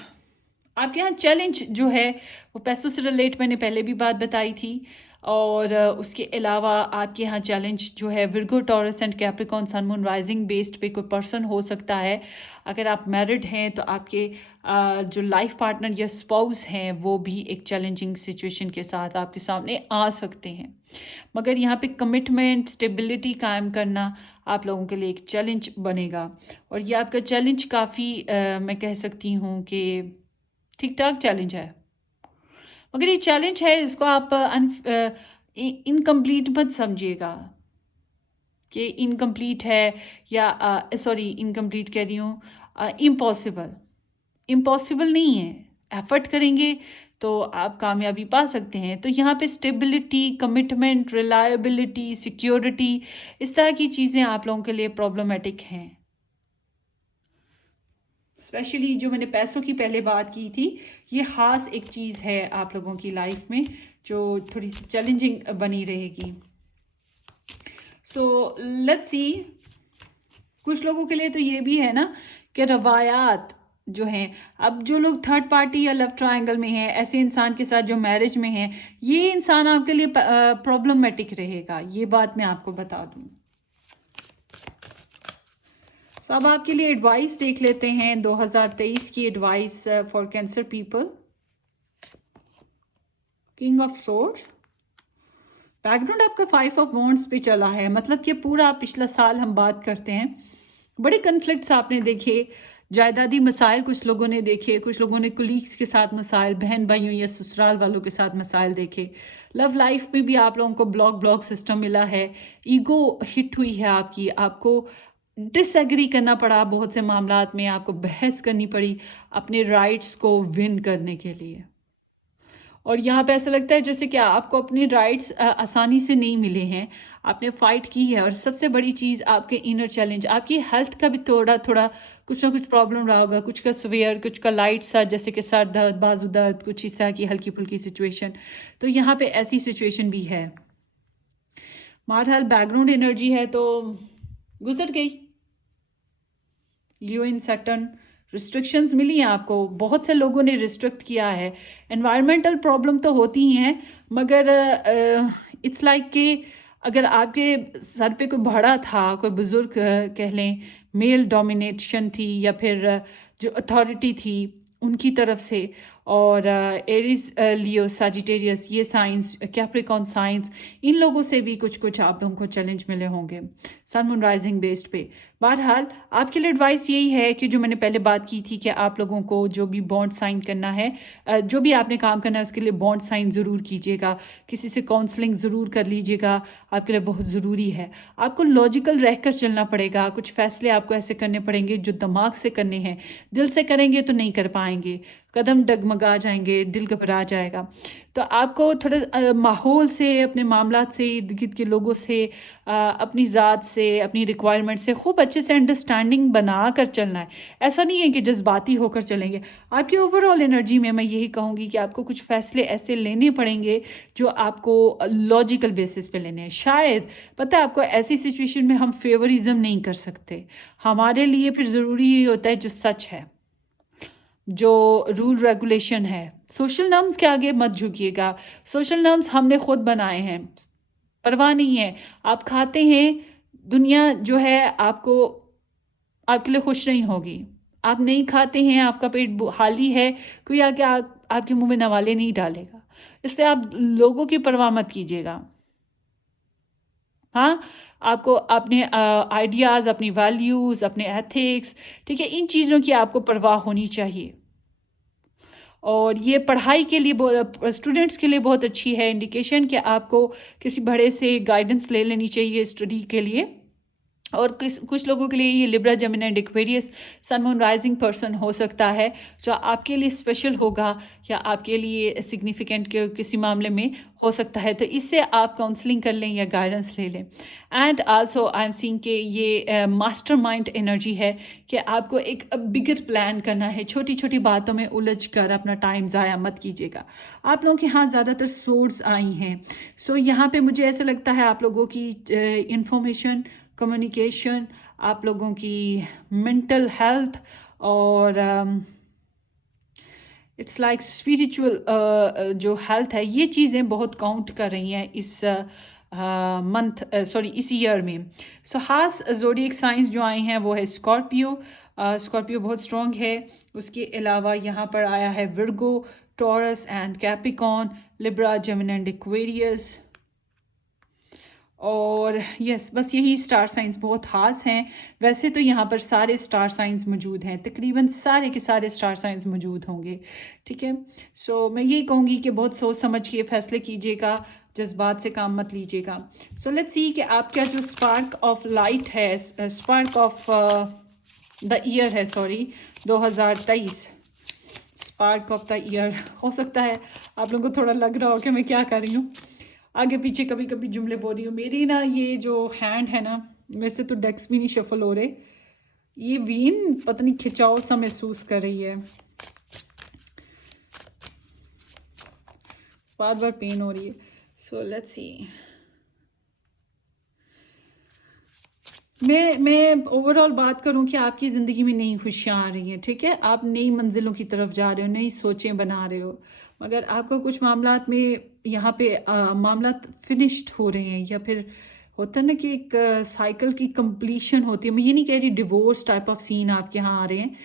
आपके यहाँ चैलेंज जो है वो पैसों से रिलेट, मैंने पहले भी बात बताई थी। और उसके अलावा आपके यहाँ चैलेंज जो है Virgo, Taurus and Capricorn sun moon rising based पे कोई पर्सन हो सकता है। अगर आप मैरिड हैं तो आपके जो लाइफ पार्टनर या स्पाउस हैं वो भी एक चैलेंजिंग सिचुएशन के साथ आपके सामने आ सकते हैं। मगर यहाँ पे कमिटमेंट, स्टेबिलिटी कायम करना आप लोगों के लिए एक चैलेंज बनेगा। और ये आपका चैलेंज काफ़ी मैं कह सकती हूँ कि ठीक ठाक चैलेंज है। मगर ये चैलेंज है, इसको आप इनकम्प्लीट मत समझिएगा कि इनकम्प्लीट है, या सॉरी, इनकम्प्लीट कह रही हूँ, इम्पॉसिबल। इम्पॉसिबल नहीं है, एफर्ट करेंगे तो आप कामयाबी पा सकते हैं। तो यहाँ पे स्टेबिलिटी, कमिटमेंट, रिलायबिलिटी, सिक्योरिटी, इस तरह की चीज़ें आप लोगों के लिए प्रॉब्लमेटिक हैं। स्पेशली जो मैंने पैसों की पहले बात की थी, ये ख़ास एक चीज़ है आप लोगों की लाइफ में जो थोड़ी सी चैलेंजिंग बनी रहेगी। सो लेट्स सी, कुछ लोगों के लिए तो ये भी है ना कि रवायात जो हैं, अब जो लोग थर्ड पार्टी या लव ट्रायंगल में हैं, ऐसे इंसान के साथ जो मैरिज में हैं, ये इंसान आपके लिए प्रॉब्लमेटिक रहेगा, ये बात मैं आपको बता दूं। तो अब आपके लिए एडवाइस देख लेते हैं, 2023 की advice for cancer people. King of sword, background आपका 5 ऑफ वॉन्ड्स पे चला है, मतलब कि पूरा पिछला साल हम बात करते हैं बड़े कन्फ्लिक्ट्स आपने देखे, जायदादी मसाइल कुछ लोगों ने देखे, कुछ लोगों ने कुलीग्स के साथ मसाइल, बहन भाइयों या ससुराल वालों के साथ मसाइल देखे। लव लाइफ में भी आप लोगों को ब्लॉक ब्लॉक सिस्टम मिला है, ईगो हिट हुई है आपकी, आपको डिसएग्री करना पड़ा बहुत से मामलात में, आपको बहस करनी पड़ी अपने राइट्स को विन करने के लिए। और यहाँ पे ऐसा लगता है जैसे कि आपको अपने राइट्स आसानी से नहीं मिले हैं, आपने फाइट की है। और सबसे बड़ी चीज़ आपके इनर चैलेंज, आपकी हेल्थ का भी थोड़ा थोड़ा कुछ ना कुछ प्रॉब्लम रहा होगा, कुछ का सवेयर, कुछ का लाइट सा, जैसे कि सर दर्द, बाजू दर्द, कुछ इस तरह की हल्की फुल्की सिचुएशन। तो यहाँ पे ऐसी सिचुएशन भी है। बहरहाल बैकग्राउंड एनर्जी है तो गुजर गई। लियो इन सैटर्न, रिस्ट्रिक्शंस मिली हैं आपको, बहुत से लोगों ने रिस्ट्रिक्ट किया है। एनवायरमेंटल प्रॉब्लम तो होती ही हैं, मगर इट्स लाइक कि अगर आपके सर पे कोई बड़ा था, कोई बुज़ुर्ग कह लें, मेल डोमिनेशन थी, या फिर जो अथॉरिटी थी उनकी तरफ से, और एरीज, लियो, साजिटेरियस, ये साइंस, कैप्रिकॉन साइंस, इन लोगों से भी कुछ कुछ आप लोगों को चैलेंज मिले होंगे सन मून राइजिंग बेस्ड पे। बहरहाल आपके लिए एडवाइस यही है कि जो मैंने पहले बात की थी कि आप लोगों को जो भी बॉन्ड साइन करना है, जो भी आपने काम करना है, उसके लिए बॉन्ड साइन ज़रूर कीजिएगा, किसी से काउंसलिंग ज़रूर कर लीजिएगा, आपके लिए बहुत ज़रूरी है। आपको लॉजिकल रहकर चलना पड़ेगा, कुछ फैसले आपको ऐसे करने पड़ेंगे जो दिमाग से करने हैं, दिल से करेंगे तो नहीं कर पाएंगे, कदम डगमगा जाएंगे, दिल घबरा जाएगा। तो आपको थोड़ा माहौल से, अपने मामलात से, इर्द गिर्द के लोगों से, अपनी ज़ात से, अपनी रिक्वायरमेंट से खूब अच्छे से अंडरस्टैंडिंग बना कर चलना है। ऐसा नहीं है कि जज्बाती होकर चलेंगे। आपकी ओवरऑल एनर्जी में मैं यही कहूँगी कि आपको कुछ फ़ैसले ऐसे लेने पड़ेंगे जो आपको लॉजिकल बेसिस पे लेने हैं। शायद पता है आपको, ऐसी सिचुएशन में हम फेवरिज्म नहीं कर सकते, हमारे लिए फिर ज़रूरी ये होता है जो सच है, जो रूल रेगुलेशन है। सोशल नॉर्म्स के आगे मत झुकिएगा, सोशल नॉर्म्स हमने खुद बनाए हैं, परवाह नहीं है। आप खाते हैं, दुनिया जो है आपको, आपके लिए खुश नहीं होगी। आप नहीं खाते हैं, आपका पेट खाली है, कोई आके आपके मुंह में नवाले नहीं डालेगा। इसलिए आप लोगों की परवाह मत कीजिएगा। हाँ, आपको अपने आइडियाज़, अपनी वैल्यूज़, अपने एथिक्स, ठीक है, इन चीज़ों की आपको परवाह होनी चाहिए। और ये पढ़ाई के लिए, स्टूडेंट्स के लिए बहुत अच्छी है इंडिकेशन कि आपको किसी बड़े से गाइडेंस ले लेनी चाहिए स्टडी के लिए। और कुछ लोगों के लिए ये Libra, Gemini and Aquarius sun moon rising person हो सकता है, जो आपके लिए स्पेशल होगा या आपके लिए सिग्निफिकेंट के किसी मामले में हो सकता है। तो इससे आप काउंसलिंग कर लें या गाइडेंस ले लें। And also I am seeing कि ये मास्टर माइंड एनर्जी है कि आपको एक बिगर प्लान करना है। छोटी छोटी बातों में उलझ कर अपना टाइम ज़ाया मत कीजिएगा। आप लोगों के यहाँ ज़्यादातर सोर्स आई हैं, सो यहाँ पे मुझे ऐसा लगता है आप लोगों की इंफॉर्मेशन, कम्युनिकेशन, आप लोगों की मेंटल हेल्थ, और इट्स लाइक स्पिरिचुअल जो हेल्थ है, ये चीज़ें बहुत काउंट कर रही हैं इस इस ईयर में। सो खास ज़ोडिएक साइंस जो आए हैं वो है स्कॉर्पियो। स्कॉर्पियो बहुत स्ट्रॉन्ग है। उसके अलावा यहाँ पर आया है Virgo, Taurus and Capricorn, Libra, Gemini and Aquarius. और यस, बस यही स्टार साइंस बहुत ख़ास हैं। वैसे तो यहाँ पर सारे स्टार साइंस मौजूद हैं, तकरीबन सारे के सारे स्टार साइंस मौजूद होंगे, ठीक है। सो मैं यही कहूँगी कि बहुत सोच समझ के फ़ैसले कीजिएगा, जज्बात से काम मत लीजिएगा। सो लेट्स सी कि आपका जो स्पार्क ऑफ लाइट है, स्पार्क ऑफ द ईयर है, 2023 स्पार्क ऑफ द ईयर। हो सकता है आप लोगों को थोड़ा लग रहा हो कि मैं क्या कर रही हूँ, आगे पीछे कभी कभी जुमले बोल रही हूँ। मेरी ना ये जो हैंड है ना, मेरे से तो डेस्क भी नहीं शफल हो रहे, ये वीन पता नहीं खिंचाव सा महसूस कर रही है, बार बार पेन हो रही है। So let's see. मैं ओवरऑल बात करूं कि आपकी ज़िंदगी में नई खुशियां आ रही हैं, ठीक है, आप नई मंजिलों की तरफ जा रहे हो, नई सोचें बना रहे हो, मगर आपको कुछ मामलात में यहाँ पे मामलात फिनिश्ड हो रहे हैं, या फिर होता है ना कि एक साइकिल की कंप्लीशन होती है। मैं ये नहीं कह रही डिवोर्स टाइप ऑफ सीन आपके यहाँ आ रहे हैं,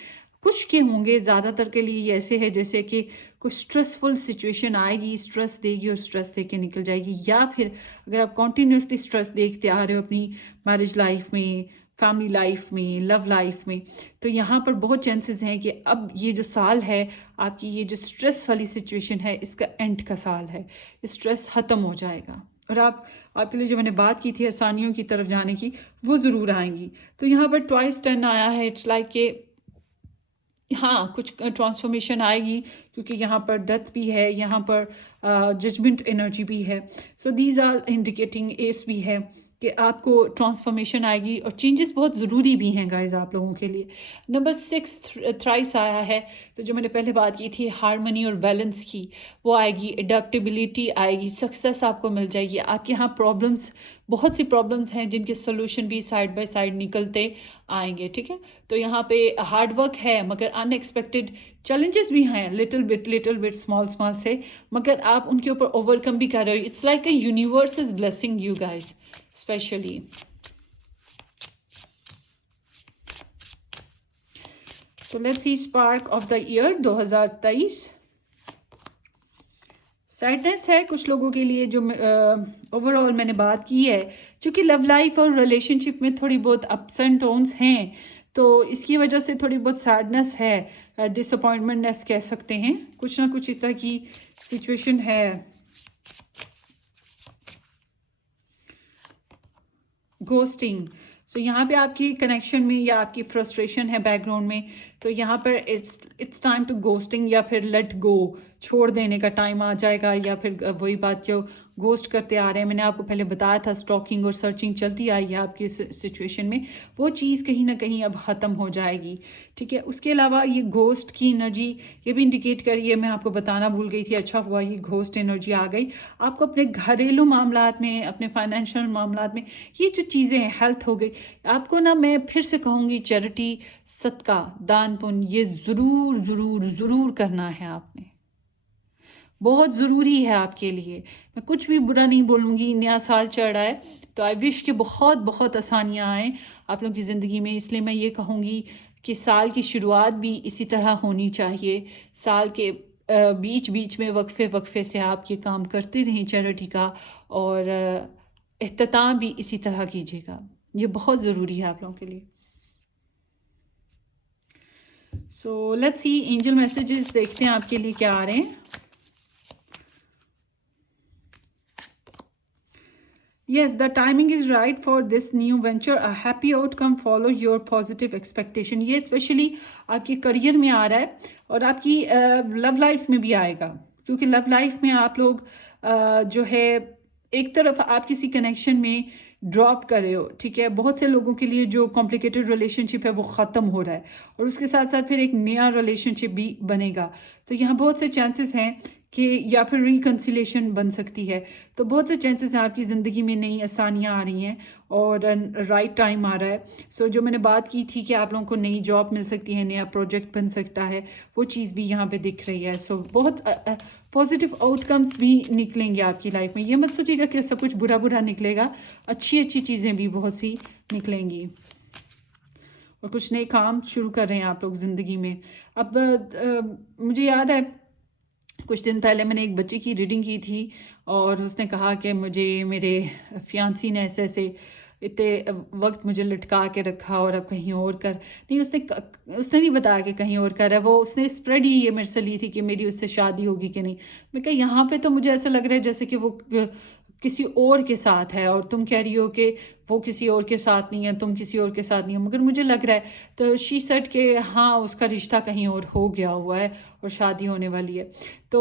कुछ के होंगे, ज़्यादातर के लिए ये ऐसे है जैसे कि कोई स्ट्रेसफुल सिचुएशन आएगी, स्ट्रेस देगी और स्ट्रेस दे के निकल जाएगी। या फिर अगर आप कॉन्टीन्यूसली स्ट्रेस देखते आ रहे हो अपनी मैरिज लाइफ में, फैमिली लाइफ में, लव लाइफ में। तो यहाँ पर बहुत चांसेस हैं कि अब ये जो साल है आपकी, ये जो स्ट्रेस वाली सिचुएशन है, इसका एंड का साल है, स्ट्रेस ख़त्म हो जाएगा और आपके लिए जो मैंने बात की थी आसानियों की तरफ जाने की, वो ज़रूर आएंगी। तो यहाँ पर ट्वाइस 10 आया है, इट्स लाइक के हाँ कुछ ट्रांसफॉर्मेशन आएगी, क्योंकि यहाँ पर डेथ भी है, यहाँ पर जजमेंट एनर्जी भी है। सो दीज आर इंडिकेटिंग, एस भी है कि आपको ट्रांसफॉर्मेशन आएगी और चेंजेस बहुत ज़रूरी भी हैं गाइज आप लोगों के लिए। नंबर 6 थ्राइस आया है, तो जो मैंने पहले बात की थी हारमनी और बैलेंस की, वो आएगी, एडेप्टेबिलिटी आएगी, सक्सेस आपको मिल जाएगी। आपके यहाँ प्रॉब्लम्स, बहुत सी प्रॉब्लम्स हैं जिनके सोल्यूशन भी साइड बाय साइड निकलते आएंगे, ठीक है। तो यहाँ पे हार्ड वर्क है मगर अनएक्सपेक्टेड चैलेंजेस भी हैं, लिटिल बिट स्मॉल स्मॉल से, मगर आप उनके ऊपर ओवरकम भी कर रहे हो। It's like a universe is blessing you guys specially. So let's see spark of the year 2023। Sadness है कुछ लोगों के लिए, जो ओवरऑल मैंने बात की है, क्योंकि लव लाइफ और रिलेशनशिप में थोड़ी बहुत अप्स एंड डाउन्स हैं, तो इसकी वजह से थोड़ी बहुत सैडनेस है, डिसअपॉइंटमेंटनेस कह सकते हैं, कुछ ना कुछ इस तरह की सिचुएशन है। घोस्टिंग, सो यहाँ पे आपकी कनेक्शन में या आपकी फ्रस्ट्रेशन है बैकग्राउंड में, तो यहाँ पर इट्स टाइम टू घोस्टिंग, या फिर लेट गो, छोड़ देने का टाइम आ जाएगा, या फिर वही बात जो घोस्ट करते आ रहे हैं, मैंने आपको पहले बताया था स्टॉकिंग और सर्चिंग चलती आई है आपकी सिचुएशन में, वो चीज़ कहीं ना कहीं अब ख़त्म हो जाएगी, ठीक है। उसके अलावा ये घोस्ट की एनर्जी ये भी इंडिकेट कर रही है, मैं आपको बताना भूल गई थी, अच्छा हुआ ये घोस्ट एनर्जी आ गई। आपको अपने घरेलू मामलात में, अपने फाइनेंशियल मामलात में, ये जो चीज़ें हैं, हेल्थ हो गई, आपको ना मैं फिर से कहूँगी चैरिटी, सदका, दान पुण्य, ये ज़रूर ज़रूर ज़रूर करना है आपने, बहुत ज़रूरी है आपके लिए। मैं कुछ भी बुरा नहीं बोलूँगी, नया साल चढ़ रहा है, तो आई विश के बहुत बहुत आसानियाँ आएँ आप लोगों की ज़िंदगी में। इसलिए मैं ये कहूँगी कि साल की शुरुआत भी इसी तरह होनी चाहिए, साल के बीच बीच में वक्फे से आप ये काम करते रहें चैरिटी का, और इख्तिताम भी इसी तरह कीजिएगा, ये बहुत ज़रूरी है आप लोगों के लिए। So let's see angel messages, देखते हैं आपके लिए क्या आ रहे हैं। Yes, the timing is right for this new venture. A happy outcome follow your positive expectation. ये स्पेशली आपके करियर में आ रहा है और आपकी लव लाइफ में भी आएगा, क्योंकि लव लाइफ में आप लोग जो है एक तरफ आप किसी कनेक्शन में ड्रॉप कर रहे हो, ठीक है। बहुत से लोगों के लिए जो कॉम्प्लिकेटेड रिलेशनशिप है वो ख़त्म हो रहा है और उसके साथ साथ फिर एक नया रिलेशनशिप भी बनेगा। तो यहाँ बहुत से चांसेस हैं कि या फिर रिकन्सिलेशन बन सकती है। तो बहुत से चांसेस हैं आपकी ज़िंदगी में नई आसानियाँ आ रही हैं और राइट टाइम आ रहा है। सो जो मैंने बात की थी कि आप लोगों को नई जॉब मिल सकती है, नया प्रोजेक्ट बन सकता है, वो चीज़ भी यहाँ पे दिख रही है। सो बहुत पॉजिटिव आउटकम्स भी निकलेंगे आपकी लाइफ में। ये मत सोचिएगा कि सब कुछ बुरा बुरा निकलेगा, अच्छी अच्छी चीज़ें भी बहुत सी निकलेंगी और कुछ नए काम शुरू कर रहे हैं आप लोग ज़िंदगी में। अब मुझे याद है कुछ दिन पहले मैंने एक बच्चे की रीडिंग की थी और उसने कहा कि मुझे मेरे फियांसी ने ऐसे ऐसे इतने वक्त मुझे लटका के रखा और अब कहीं और कर नहीं, उसने नहीं बताया कि कहीं और कर है, वो उसने स्प्रेड ही ये मेरे से ली थी कि मेरी उससे शादी होगी कि नहीं। मैं कहा यहाँ पे तो मुझे ऐसा लग रहा है जैसे कि वो किसी और के साथ है और तुम कह रही हो कि वो किसी और के साथ नहीं है, तुम किसी और के साथ नहीं हो, मगर मुझे लग रहा है। तो शी सेड के हाँ उसका रिश्ता कहीं और हो गया हुआ है और शादी होने वाली है। तो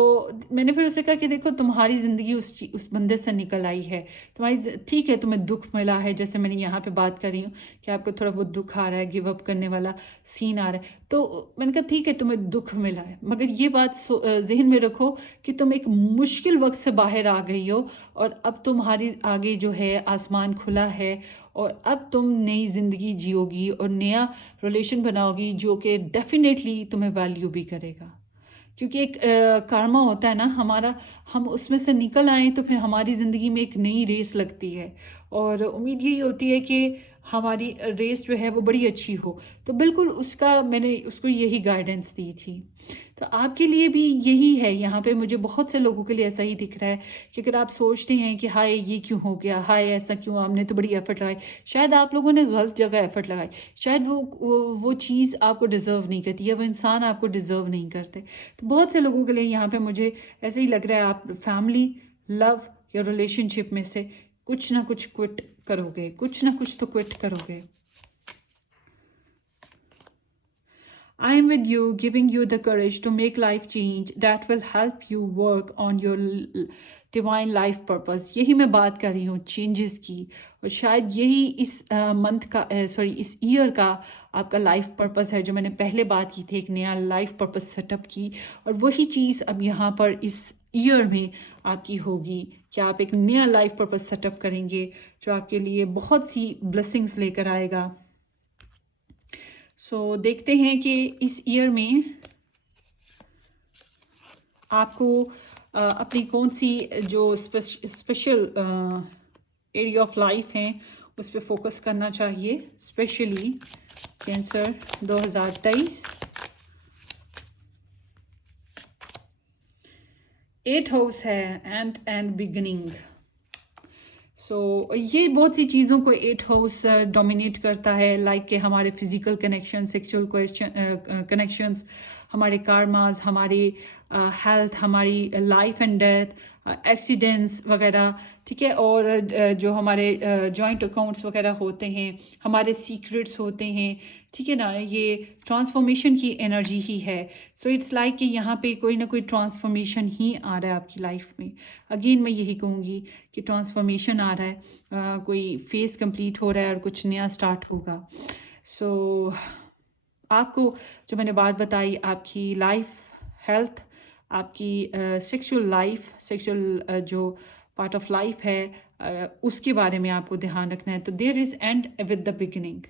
मैंने फिर उसे कहा कि देखो तुम्हारी ज़िंदगी उस बंदे से निकल आई है, तुम्हारी ठीक है, तुम्हें दुख मिला है, जैसे मैंने यहाँ पे बात कर रही हूँ कि आपको थोड़ा बहुत दुख आ रहा है, गिव अप करने वाला सीन आ रहा है। तो मैंने कहा ठीक है तुम्हें दुख मिला है, मगर ये बात जहन में रखो कि तुम एक मुश्किल वक्त से बाहर आ गई हो और अब तुम्हारी आगे जो है आसमान खुला है और अब तुम नई ज़िंदगी जियोगी और नया रिलेशन बनाओगी जो कि डेफिनेटली तुम्हें वैल्यू भी करेगा। क्योंकि एक कर्मा होता है ना हमारा, हम उसमें से निकल आए तो फिर हमारी ज़िंदगी में एक नई रेस लगती है और उम्मीद यही होती है कि हमारी रेस जो है वो बड़ी अच्छी हो। तो बिल्कुल उसका मैंने उसको यही गाइडेंस दी थी। तो आपके लिए भी यही है, यहाँ पे मुझे बहुत से लोगों के लिए ऐसा ही दिख रहा है कि अगर आप सोचते हैं कि हाय ये क्यों हो गया, हाय ऐसा क्यों, हमने तो बड़ी एफर्ट लगाई, शायद आप लोगों ने गलत जगह एफर्ट लगाई, शायद वो चीज़ आपको डिज़र्व नहीं करती, या वो इंसान आपको डिज़र्व नहीं करते। तो बहुत से लोगों के लिए यहाँ पे मुझे ऐसे ही लग रहा है आप फैमिली, लव या रिलेशनशिप में से कुछ ना कुछ क्विट करोगे, कुछ ना कुछ तो क्विट करोगे। I am with you, giving you the courage to make life change that will help you work on your divine life purpose। यही मैं बात कर रही हूँ चेंजेस की, और शायद यही इस मंथ का इस ईयर का आपका लाइफ पर्पस है, जो मैंने पहले बात की थी, एक नया लाइफ पर्पस सेटअप की, और वही चीज़ अब यहाँ पर इस ईयर में आपकी होगी कि आप एक नया लाइफ पर्पस सेटअप करेंगे जो आपके लिए बहुत सी ब्लेसिंग्स लेकर आएगा। सो देखते हैं कि इस ईयर में आपको अपनी कौन सी जो स्पेशल एरिया ऑफ लाइफ हैं उस पर फोकस करना चाहिए, स्पेशली कैंसर 2023। 8 हाउस है एंड बिगनिंग। ये बहुत सी चीज़ों को 8 हाउस डोमिनेट करता है, लाइक कि हमारे फिजिकल कनेक्शन, सेक्सुअल कनेक्शंस, हमारे कार्मास, हमारी हेल्थ, हमारी लाइफ एंड डेथ, एक्सीडेंट्स वगैरह, ठीक है, और जो हमारे जॉइंट अकाउंट्स वगैरह होते हैं, हमारे सीक्रेट्स होते हैं, ठीक है ना, ये ट्रांसफॉर्मेशन की एनर्जी ही है। सो इट्स लाइक कि यहाँ पे कोई ना कोई ट्रांसफॉर्मेशन ही आ रहा है आपकी लाइफ में। अगेन मैं यही कहूँगी कि ट्रांसफॉर्मेशन आ रहा है, कोई फेज कंप्लीट हो रहा है और कुछ नया स्टार्ट होगा। सो आपको जो मैंने बात बताई, आपकी लाइफ, हेल्थ, आपकी सेक्सुअल लाइफ, सेक्सुअल जो पार्ट ऑफ लाइफ है, उसके बारे में आपको ध्यान रखना है। तो there is end with the beginning,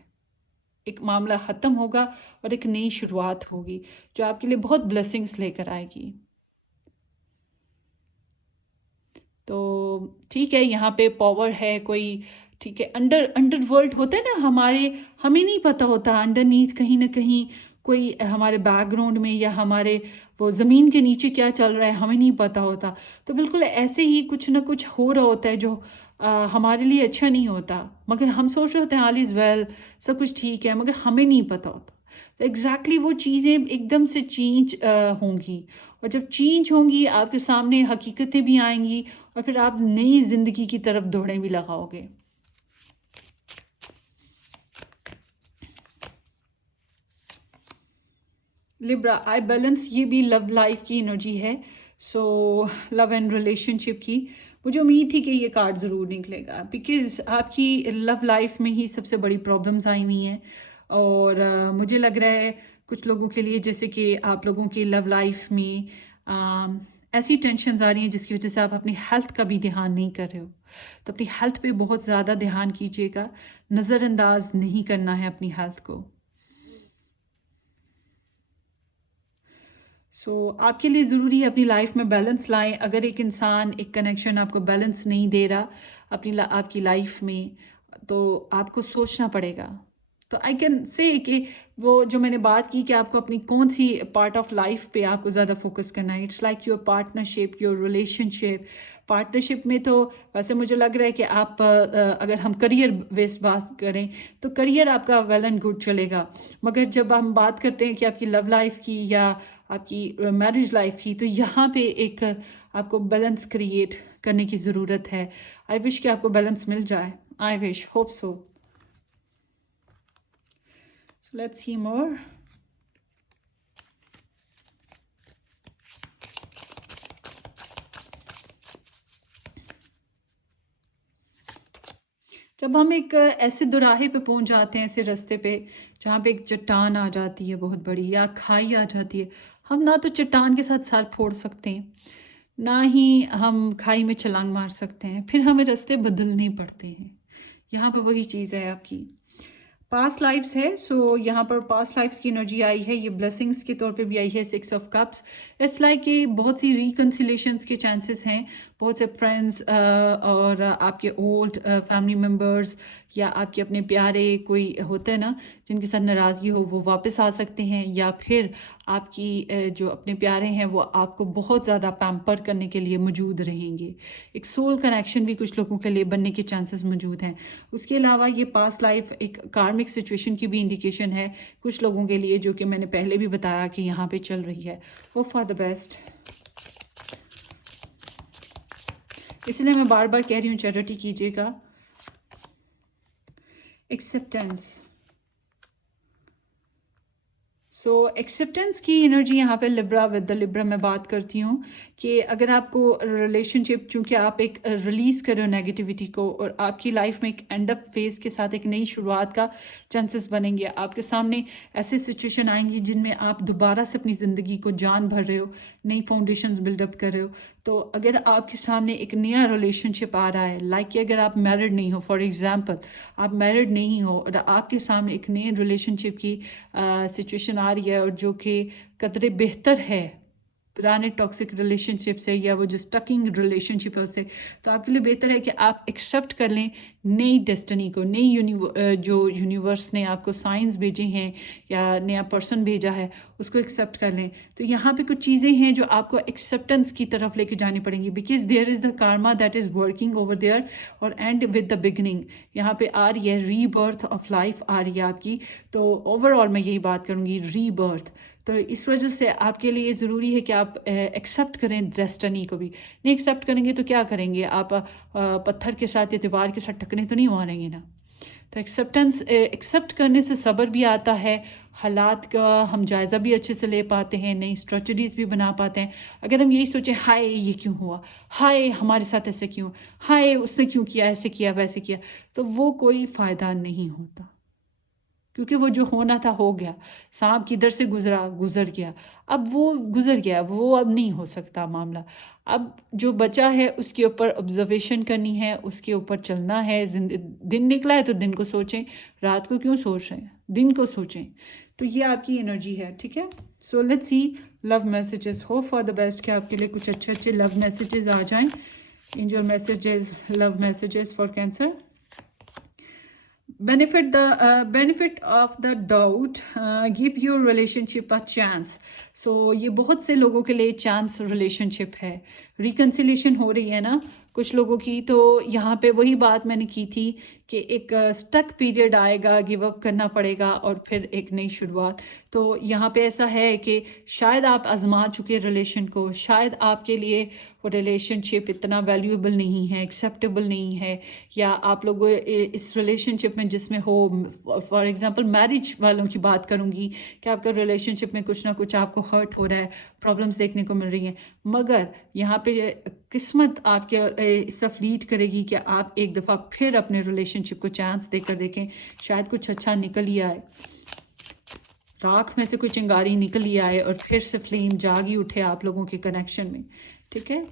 एक मामला ख़त्म होगा और एक नई शुरुआत होगी जो आपके लिए बहुत ब्लेसिंग्स लेकर आएगी। तो ठीक है, यहाँ पे पावर है कोई, ठीक है, अंडरवर्ल्ड होता है ना हमारे, हमें नहीं पता होता अंडरनीथ कहीं ना कहीं कोई हमारे बैकग्राउंड में, या हमारे वो ज़मीन के नीचे क्या चल रहा है हमें नहीं पता होता। तो बिल्कुल ऐसे ही कुछ ना कुछ हो रहा होता है जो हमारे लिए अच्छा नहीं होता, मगर हम सोच रहे होते हैं ऑल इज़ वेल, सब कुछ ठीक है, मगर हमें नहीं पता होता। तो एग्जैक्टली वो चीज़ें एकदम से चेंज होंगी, और जब चेंज होंगी आपके सामने हकीकतें भी आएंगी, और फिर आप नई जिंदगी की तरफ दौड़ें भी लगाओगे। लिब्रा, आई बैलेंस, ये भी लव लाइफ की एनर्जी है। सो लव एंड रिलेशनशिप की मुझे उम्मीद थी कि ये कार्ड ज़रूर निकलेगा, बिकॉज आपकी लव लाइफ में ही सबसे बड़ी प्रॉब्लम्स आई हुई हैं, और मुझे लग रहा है कुछ लोगों के लिए जैसे कि आप लोगों की लव लाइफ में ऐसी टेंशन्स आ रही हैं जिसकी वजह से आप अपनी हेल्थ का भी ध्यान नहीं कर रहे हो। तो अपनी हेल्थ पे बहुत ज़्यादा ध्यान कीजिएगा, नज़रअंदाज नहीं करना है अपनी हेल्थ को। आपके लिए ज़रूरी है अपनी लाइफ में बैलेंस लाएं। अगर एक इंसान, एक कनेक्शन आपको बैलेंस नहीं दे रहा आपकी लाइफ में, तो आपको सोचना पड़ेगा। तो आई कैन से कि वो जो मैंने बात की कि आपको अपनी कौन सी पार्ट ऑफ लाइफ पे आपको ज़्यादा फोकस करना है। It's like your partnership, your relationship. Partnership में तो वैसे मुझे लग रहा है कि आप अगर हम करियर बेस्ड बात करें तो करियर आपका वेल एंड गुड चलेगा, मगर जब हम बात करते हैं कि आपकी लव लाइफ की या आपकी मैरिज लाइफ की, तो यहाँ पे एक आपको बैलेंस क्रिएट करने की ज़रूरत है। आई विश कि आपको बैलेंस मिल जाए, I wish, hope so. Let's see more. जब हम एक ऐसे दुराहे पे पहुंच जाते हैं, ऐसे रास्ते पे जहाँ पे एक चट्टान आ जाती है बहुत बड़ी, या खाई आ जाती है, हम ना तो चट्टान के साथ सर फोड़ सकते हैं, ना ही हम खाई में छलांग मार सकते हैं, फिर हमें रास्ते बदलने पड़ते हैं। यहाँ पे वही चीज़ है आपकी पास्ट लाइफ्स है। यहाँ पर पास्ट लाइफ्स की एनर्जी आई है, ये ब्लेसिंग्स के तौर पे भी आई है। 6 ऑफ कप्स, इट्स लाइक कि बहुत सी रिकन्सिलेशंस के चांसेस हैं, बहुत से फ्रेंड्स और आपके ओल्ड फैमिली मेम्बर्स या आपके अपने प्यारे कोई होते हैं ना जिनके साथ नाराज़गी हो, वो वापस आ सकते हैं, या फिर आपकी जो अपने प्यारे हैं वो आपको बहुत ज़्यादा पैम्पर करने के लिए मौजूद रहेंगे। एक सोल कनेक्शन भी कुछ लोगों के लिए बनने के चांसेस मौजूद हैं। उसके अलावा ये पास्ट लाइफ एक कार्मिक सिचुएशन की भी इंडिकेशन है कुछ लोगों के लिए, जो कि मैंने पहले भी बताया कि यहाँ पे चल रही है। Hope for the best. इसलिए मैं बार बार कह रही हूँ चैरिटी कीजिएगा। एक्सेप्टेंस। सो एक्सेप्टेंस की एनर्जी यहाँ पे लिब्रा विद द लिब्रा मैं बात करती हूँ कि अगर आपको रिलेशनशिप, चूँकि आप एक रिलीज़ कर रहे हो नेगेटिविटी को, और आपकी लाइफ में एक एंड अप फेज़ के साथ एक नई शुरुआत का चांसेस बनेंगे। आपके सामने ऐसे सिचुएशन आएंगी जिनमें आप दोबारा से अपनी ज़िंदगी को जान भर रहे हो, नई फाउंडेशंस बिल्डअप कर रहे हो। तो अगर आपके सामने एक नया रिलेशनशिप आ रहा है, लाइक कि अगर आप मैरिड नहीं हो, फॉर एग्जांपल आप मैरिड नहीं हो और आपके सामने एक नए रिलेशनशिप की सिचुएशन आ रही है और जो कि कदरे बेहतर है पुराने टॉक्सिक रिलेशनशिप से, या वो जो स्टकिंग रिलेशनशिप है उससे, तो आपके लिए बेहतर है कि आप एक्सेप्ट कर लें नई डेस्टिनी को, नई जो यूनिवर्स ने आपको साइंस भेजे हैं या नया पर्सन भेजा है उसको एक्सेप्ट कर लें। तो यहाँ पे कुछ चीज़ें हैं जो आपको एक्सेप्टेंस की तरफ लेके जानी पड़ेंगी, because there is the karma that is working over there, और एंड विद द बिगनिंग यहाँ पे आ रही है, रीबर्थ ऑफ लाइफ आ रही है आपकी। तो ओवरऑल मैं यही बात करूँगी, रीबर्थ। तो इस वजह से आपके लिए ज़रूरी है कि आप एक्सेप्ट करें डेस्टिनी को भी। नहीं एक्सेप्ट करेंगे तो क्या करेंगे आप? पत्थर के साथ या दीवार के साथ टकने तो नहीं मारेंगे ना। तो एक्सेप्ट करने से सब्र भी आता है, हालात का हम जायज़ा भी अच्छे से ले पाते हैं, नई स्ट्रेटजीज भी बना पाते हैं। अगर हम यही सोचें हाय ये क्यों हुआ, हाय हमारे साथ ऐसे क्यों, हाय उसने क्यों किया, ऐसे किया वैसे किया, तो वो कोई फ़ायदा नहीं होता, क्योंकि वो जो होना था हो गया। सांप किधर से गुजरा, गुजर गया, अब वो गुजर गया, वो अब नहीं हो सकता मामला। अब जो बचा है उसके ऊपर ऑब्जर्वेशन करनी है, उसके ऊपर चलना है। दिन निकला है तो दिन को सोचें, रात को क्यों सोच रहे हैं, दिन को सोचें। तो ये आपकी एनर्जी है, ठीक है। So let's see love messages. Hope for the best कि आपके लिए कुछ अच्छे अच्छे लव मैसेजेस आ जाएं। Angel messages, love messages for cancer. benefit of the doubt, give your relationship a chance. So ये बहुत से लोगों के लिए चांस रिलेशनशिप है। रिकन्सिलेशन हो रही है ना कुछ लोगों की, तो यहाँ पे वही बात मैंने की थी कि एक स्टक पीरियड आएगा, गिव अप करना पड़ेगा और फिर एक नई शुरुआत। तो यहाँ पे ऐसा है कि शायद आप आजमा चुके रिलेशन को, शायद आपके लिए वो रिलेशनशिप इतना वैल्यूएबल नहीं है, एक्सेप्टेबल नहीं है, या आप लोग इस रिलेशनशिप में जिसमें हो, फॉर एग्जांपल मैरिज वालों की बात करूँगी कि आपका रिलेशनशिप में कुछ ना कुछ आपको हर्ट हो रहा है, प्रॉब्लम्स देखने को मिल रही हैं, मगर यहाँ पे किस्मत आपके इस तरफ लीड करेगी कि आप एक दफ़ा फिर अपने रिलेशनशिप को चांस देकर देखें, शायद कुछ अच्छा निकल ही आए, राख में से कोई चिंगारी निकल ही आए और फिर से फ्लेम जाग ही उठे आप लोगों के कनेक्शन में, ठीक है।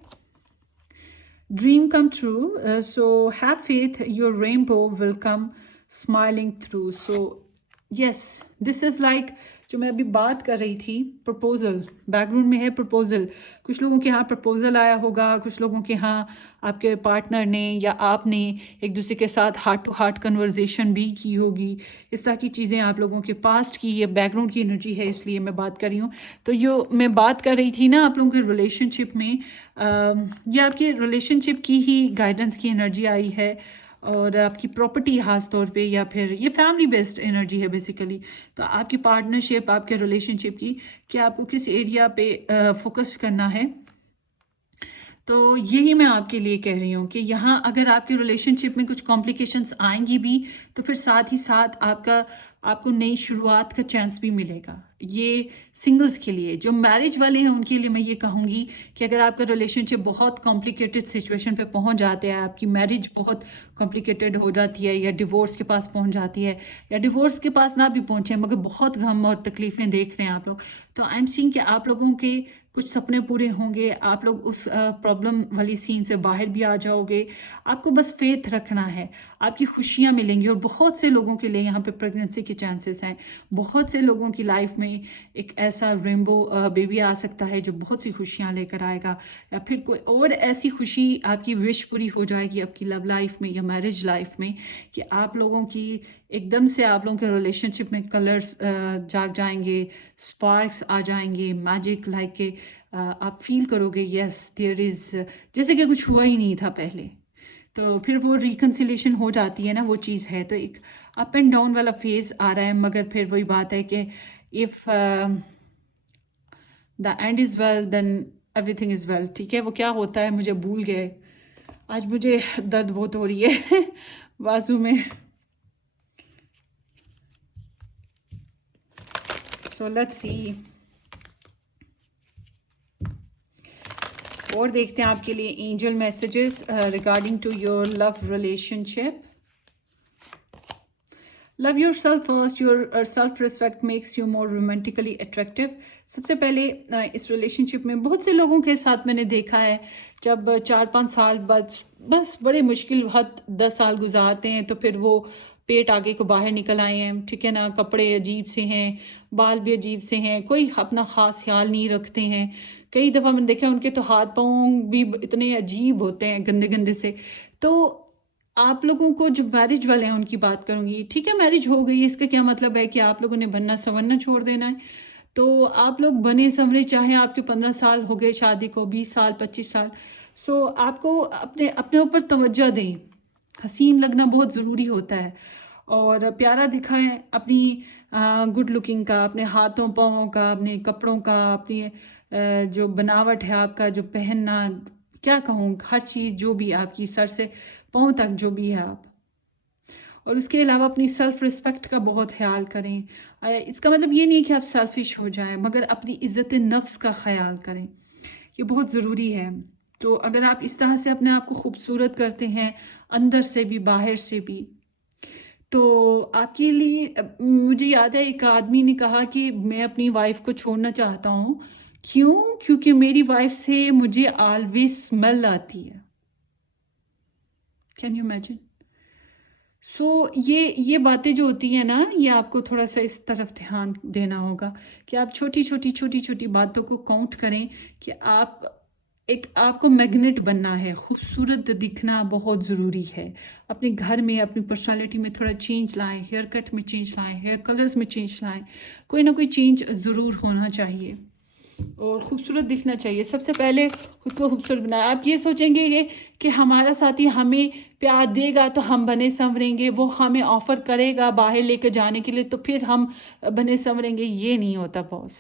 Dream come true, so have faith your rainbow will come smiling through. So yes, this is like जो मैं अभी बात कर रही थी, प्रपोजल बैकग्राउंड में है। प्रपोजल, कुछ लोगों के यहाँ प्रपोजल आया होगा, कुछ लोगों के यहाँ आपके पार्टनर ने या आपने एक दूसरे के साथ हार्ट टू हार्ट कन्वर्जेशन भी की होगी। इस तरह की चीज़ें आप लोगों के पास्ट की, ये बैकग्राउंड की एनर्जी है, इसलिए मैं बात कर रही हूँ। तो ये मैं बात कर रही थी ना आप लोगों के रिलेशनशिप में, ये आपके रिलेशनशिप की ही गाइडेंस की एनर्जी आई है, और आपकी प्रॉपर्टी खास तौर पे, या फिर ये फैमिली बेस्ड एनर्जी है बेसिकली। तो आपकी पार्टनरशिप, आपके रिलेशनशिप की, कि आपको किस एरिया पे फोकस करना है। तो यही मैं आपके लिए कह रही हूँ कि यहाँ अगर आपके रिलेशनशिप में कुछ कॉम्प्लिकेशंस आएंगी भी, तो फिर साथ ही साथ आपको नई शुरुआत का चांस भी मिलेगा। ये सिंगल्स के लिए, जो मैरिज वाले हैं उनके लिए मैं ये कहूँगी कि अगर आपका रिलेशनशिप बहुत कॉम्प्लिकेटेड सिचुएशन पे पहुँच जाते हैं, आपकी मैरिज बहुत कॉम्प्लिकेटेड हो जाती है, या डिवोर्स के पास पहुँच जाती है, या डिवोर्स के पास ना भी पहुँचे मगर बहुत गम और तकलीफ़ें देख रहे हैं आप लोग, तो आई एम सीइंग कि आप लोगों के कुछ सपने पूरे होंगे, आप लोग उस प्रॉब्लम वाली सीन से बाहर भी आ जाओगे। आपको बस फेथ रखना है, आपकी खुशियाँ मिलेंगी। और बहुत से लोगों के लिए यहाँ पे प्रेगनेंसी के चांसेस हैं। बहुत से लोगों की लाइफ में एक ऐसा रेनबो बेबी आ सकता है जो बहुत सी खुशियाँ लेकर आएगा, या फिर कोई और ऐसी खुशी आपकी विश पूरी हो जाएगी आपकी लव लाइफ में या मैरिज लाइफ में कि आप लोगों की एकदम से आप लोगों के रिलेशनशिप में कलर्स जाग जाएंगे, स्पार्क्स आ जाएंगे, मैजिक लाइक के आप फील करोगे यस देयर इज़, जैसे कि कुछ हुआ ही नहीं था पहले। तो फिर वो रिकन्सिलेशन हो जाती है ना, वो चीज़ है। तो एक अप एंड डाउन वाला फेज आ रहा है, मगर फिर वही बात है कि if the end is well then everything is well. ठीक है, वो क्या होता है मुझे भूल गए। आज मुझे दर्द बहुत हो रही है बाजू में। सो लेट्स सी, और देखते हैं आपके लिए angel messages regarding to your love relationship. Love your self first, your self respect makes you more romantically attractive. सबसे पहले इस रिलेशनशिप में बहुत से लोगों के साथ मैंने देखा है, जब 4-5 साल बाद बस बड़े मुश्किल हद 10 साल गुजारते हैं तो फिर वो पेट आगे को बाहर निकल आए हैं, ठीक है ना, कपड़े अजीब से हैं, बाल भी अजीब से हैं, कोई अपना ख़ास ख्याल नहीं रखते हैं। कई दफ़ा मैंने देखा उनके तो हाथ पाँव भी इतने अजीब होते हैं, गंदे गंदे से। तो आप लोगों को जो मैरिज वाले हैं उनकी बात करूंगी। ठीक है, मैरिज हो गई, इसका क्या मतलब है कि आप लोगों ने बनना संवरना छोड़ देना है? तो आप लोग बने संवरे, चाहे आपके 15 साल हो गए शादी को, 20 साल, 25 साल, सो आपको अपने अपने ऊपर तवज्जो दें। हसीन लगना बहुत ज़रूरी होता है, और प्यारा दिखाएं अपनी गुड लुकिंग का, अपने हाथों पाँवों का, अपने कपड़ों का, अपनी जो बनावट है आपका, जो पहनना, क्या कहूँ, हर चीज़ जो भी आपकी सर से पाँव तक जो भी है आप। और उसके अलावा अपनी सेल्फ रिस्पेक्ट का बहुत ख्याल करें। इसका मतलब ये नहीं है कि आप सेल्फिश हो जाएं, मगर अपनी इज़्ज़त नफ्स का ख्याल करें, ये बहुत ज़रूरी है। तो अगर आप इस तरह से अपने आप को खूबसूरत करते हैं, अंदर से भी बाहर से भी, तो आपके लिए मुझे याद है एक आदमी ने कहा कि मैं अपनी वाइफ को छोड़ना चाहता हूँ। क्यों? क्योंकि मेरी वाइफ से मुझे ऑलवेज स्मेल आती है। Can you imagine? सो ये बातें जो होती हैं ना, ये आपको थोड़ा सा इस तरफ ध्यान देना होगा कि आप छोटी छोटी बातों को काउंट करें कि आप एक, आपको मैग्नेट बनना है, खूबसूरत दिखना बहुत ज़रूरी है। अपने घर में अपनी पर्सनालिटी में थोड़ा चेंज लाएं, हेयर कट में चेंज लाएं, हेयर कलर्स में चेंज लाएं, कोई ना कोई चेंज ज़रूर होना चाहिए और खूबसूरत दिखना चाहिए। सबसे पहले खुद को खूबसूरत बनाए। आप ये सोचेंगे कि हमारा साथी हमें प्यार देगा तो हम बने संवरेंगे, वो हमें ऑफ़र करेगा बाहर लेकर जाने के लिए तो फिर हम बने संवरेंगे, ये नहीं होता बॉस।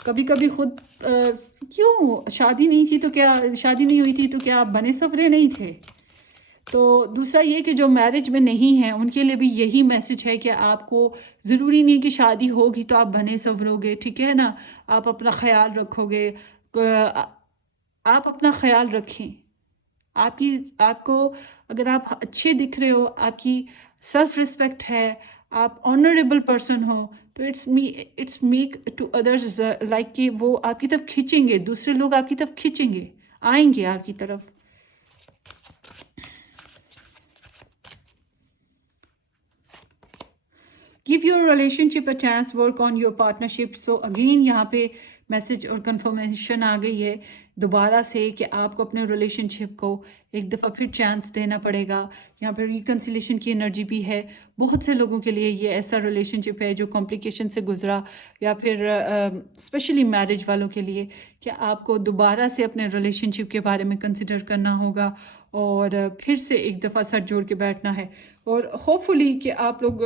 कभी कभी खुद क्यों, शादी नहीं थी तो क्या, शादी नहीं हुई थी तो क्या आप बने संवरे नहीं थे? तो दूसरा ये कि जो मैरिज में नहीं है उनके लिए भी यही मैसेज है कि आपको ज़रूरी नहीं कि शादी होगी तो आप बने संवरोगे, ठीक है ना। आप अपना ख्याल रखोगे, आप अपना ख्याल रखें। आपकी, आपको, अगर आप अच्छे दिख रहे हो, आपकी सेल्फ रिस्पेक्ट है, आप ऑनरेबल पर्सन हो, तो it's make to others like कि वो आपकी तरफ खींचेंगे, दूसरे लोग आपकी तरफ खींचेंगे, आएंगे आपकी तरफ। Give your relationship a chance, work on your partnership. So again यहाँ पे मैसेज और कंफर्मेशन आ गई है दोबारा से कि आपको अपने रिलेशनशिप को एक दफ़ा फिर चांस देना पड़ेगा। यहाँ पे रिकन्सिलेशन की एनर्जी भी है। बहुत से लोगों के लिए ये ऐसा रिलेशनशिप है जो कॉम्प्लिकेशन से गुजरा, या फिर स्पेशली मैरिज वालों के लिए कि आपको दोबारा से अपने रिलेशनशिप के बारे में कंसिडर करना होगा और फिर से एक दफ़ा सर जोड़ के बैठना है। और होपफुली कि आप लोग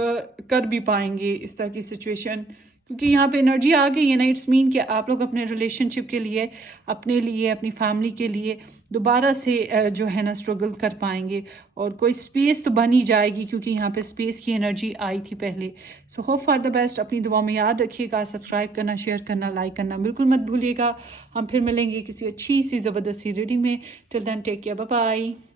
कर भी पाएंगे इस तरह की सिचुएशन, क्योंकि यहाँ पे एनर्जी आ गई है ना। इट्स मीन कि आप लोग अपने रिलेशनशिप के लिए, अपने लिए, अपनी फैमिली के लिए दोबारा से जो है ना स्ट्रगल कर पाएंगे, और कोई स्पेस तो बन ही जाएगी क्योंकि यहाँ पे स्पेस की एनर्जी आई थी पहले। So hope for the best. अपनी दुआ में याद रखिएगा, सब्सक्राइब करना, शेयर करना, लाइक करना बिल्कुल मत भूलिएगा। हम फिर मिलेंगे किसी अच्छी सी ज़बरदस्ती रीडिंग में। Till then take care, bye bye.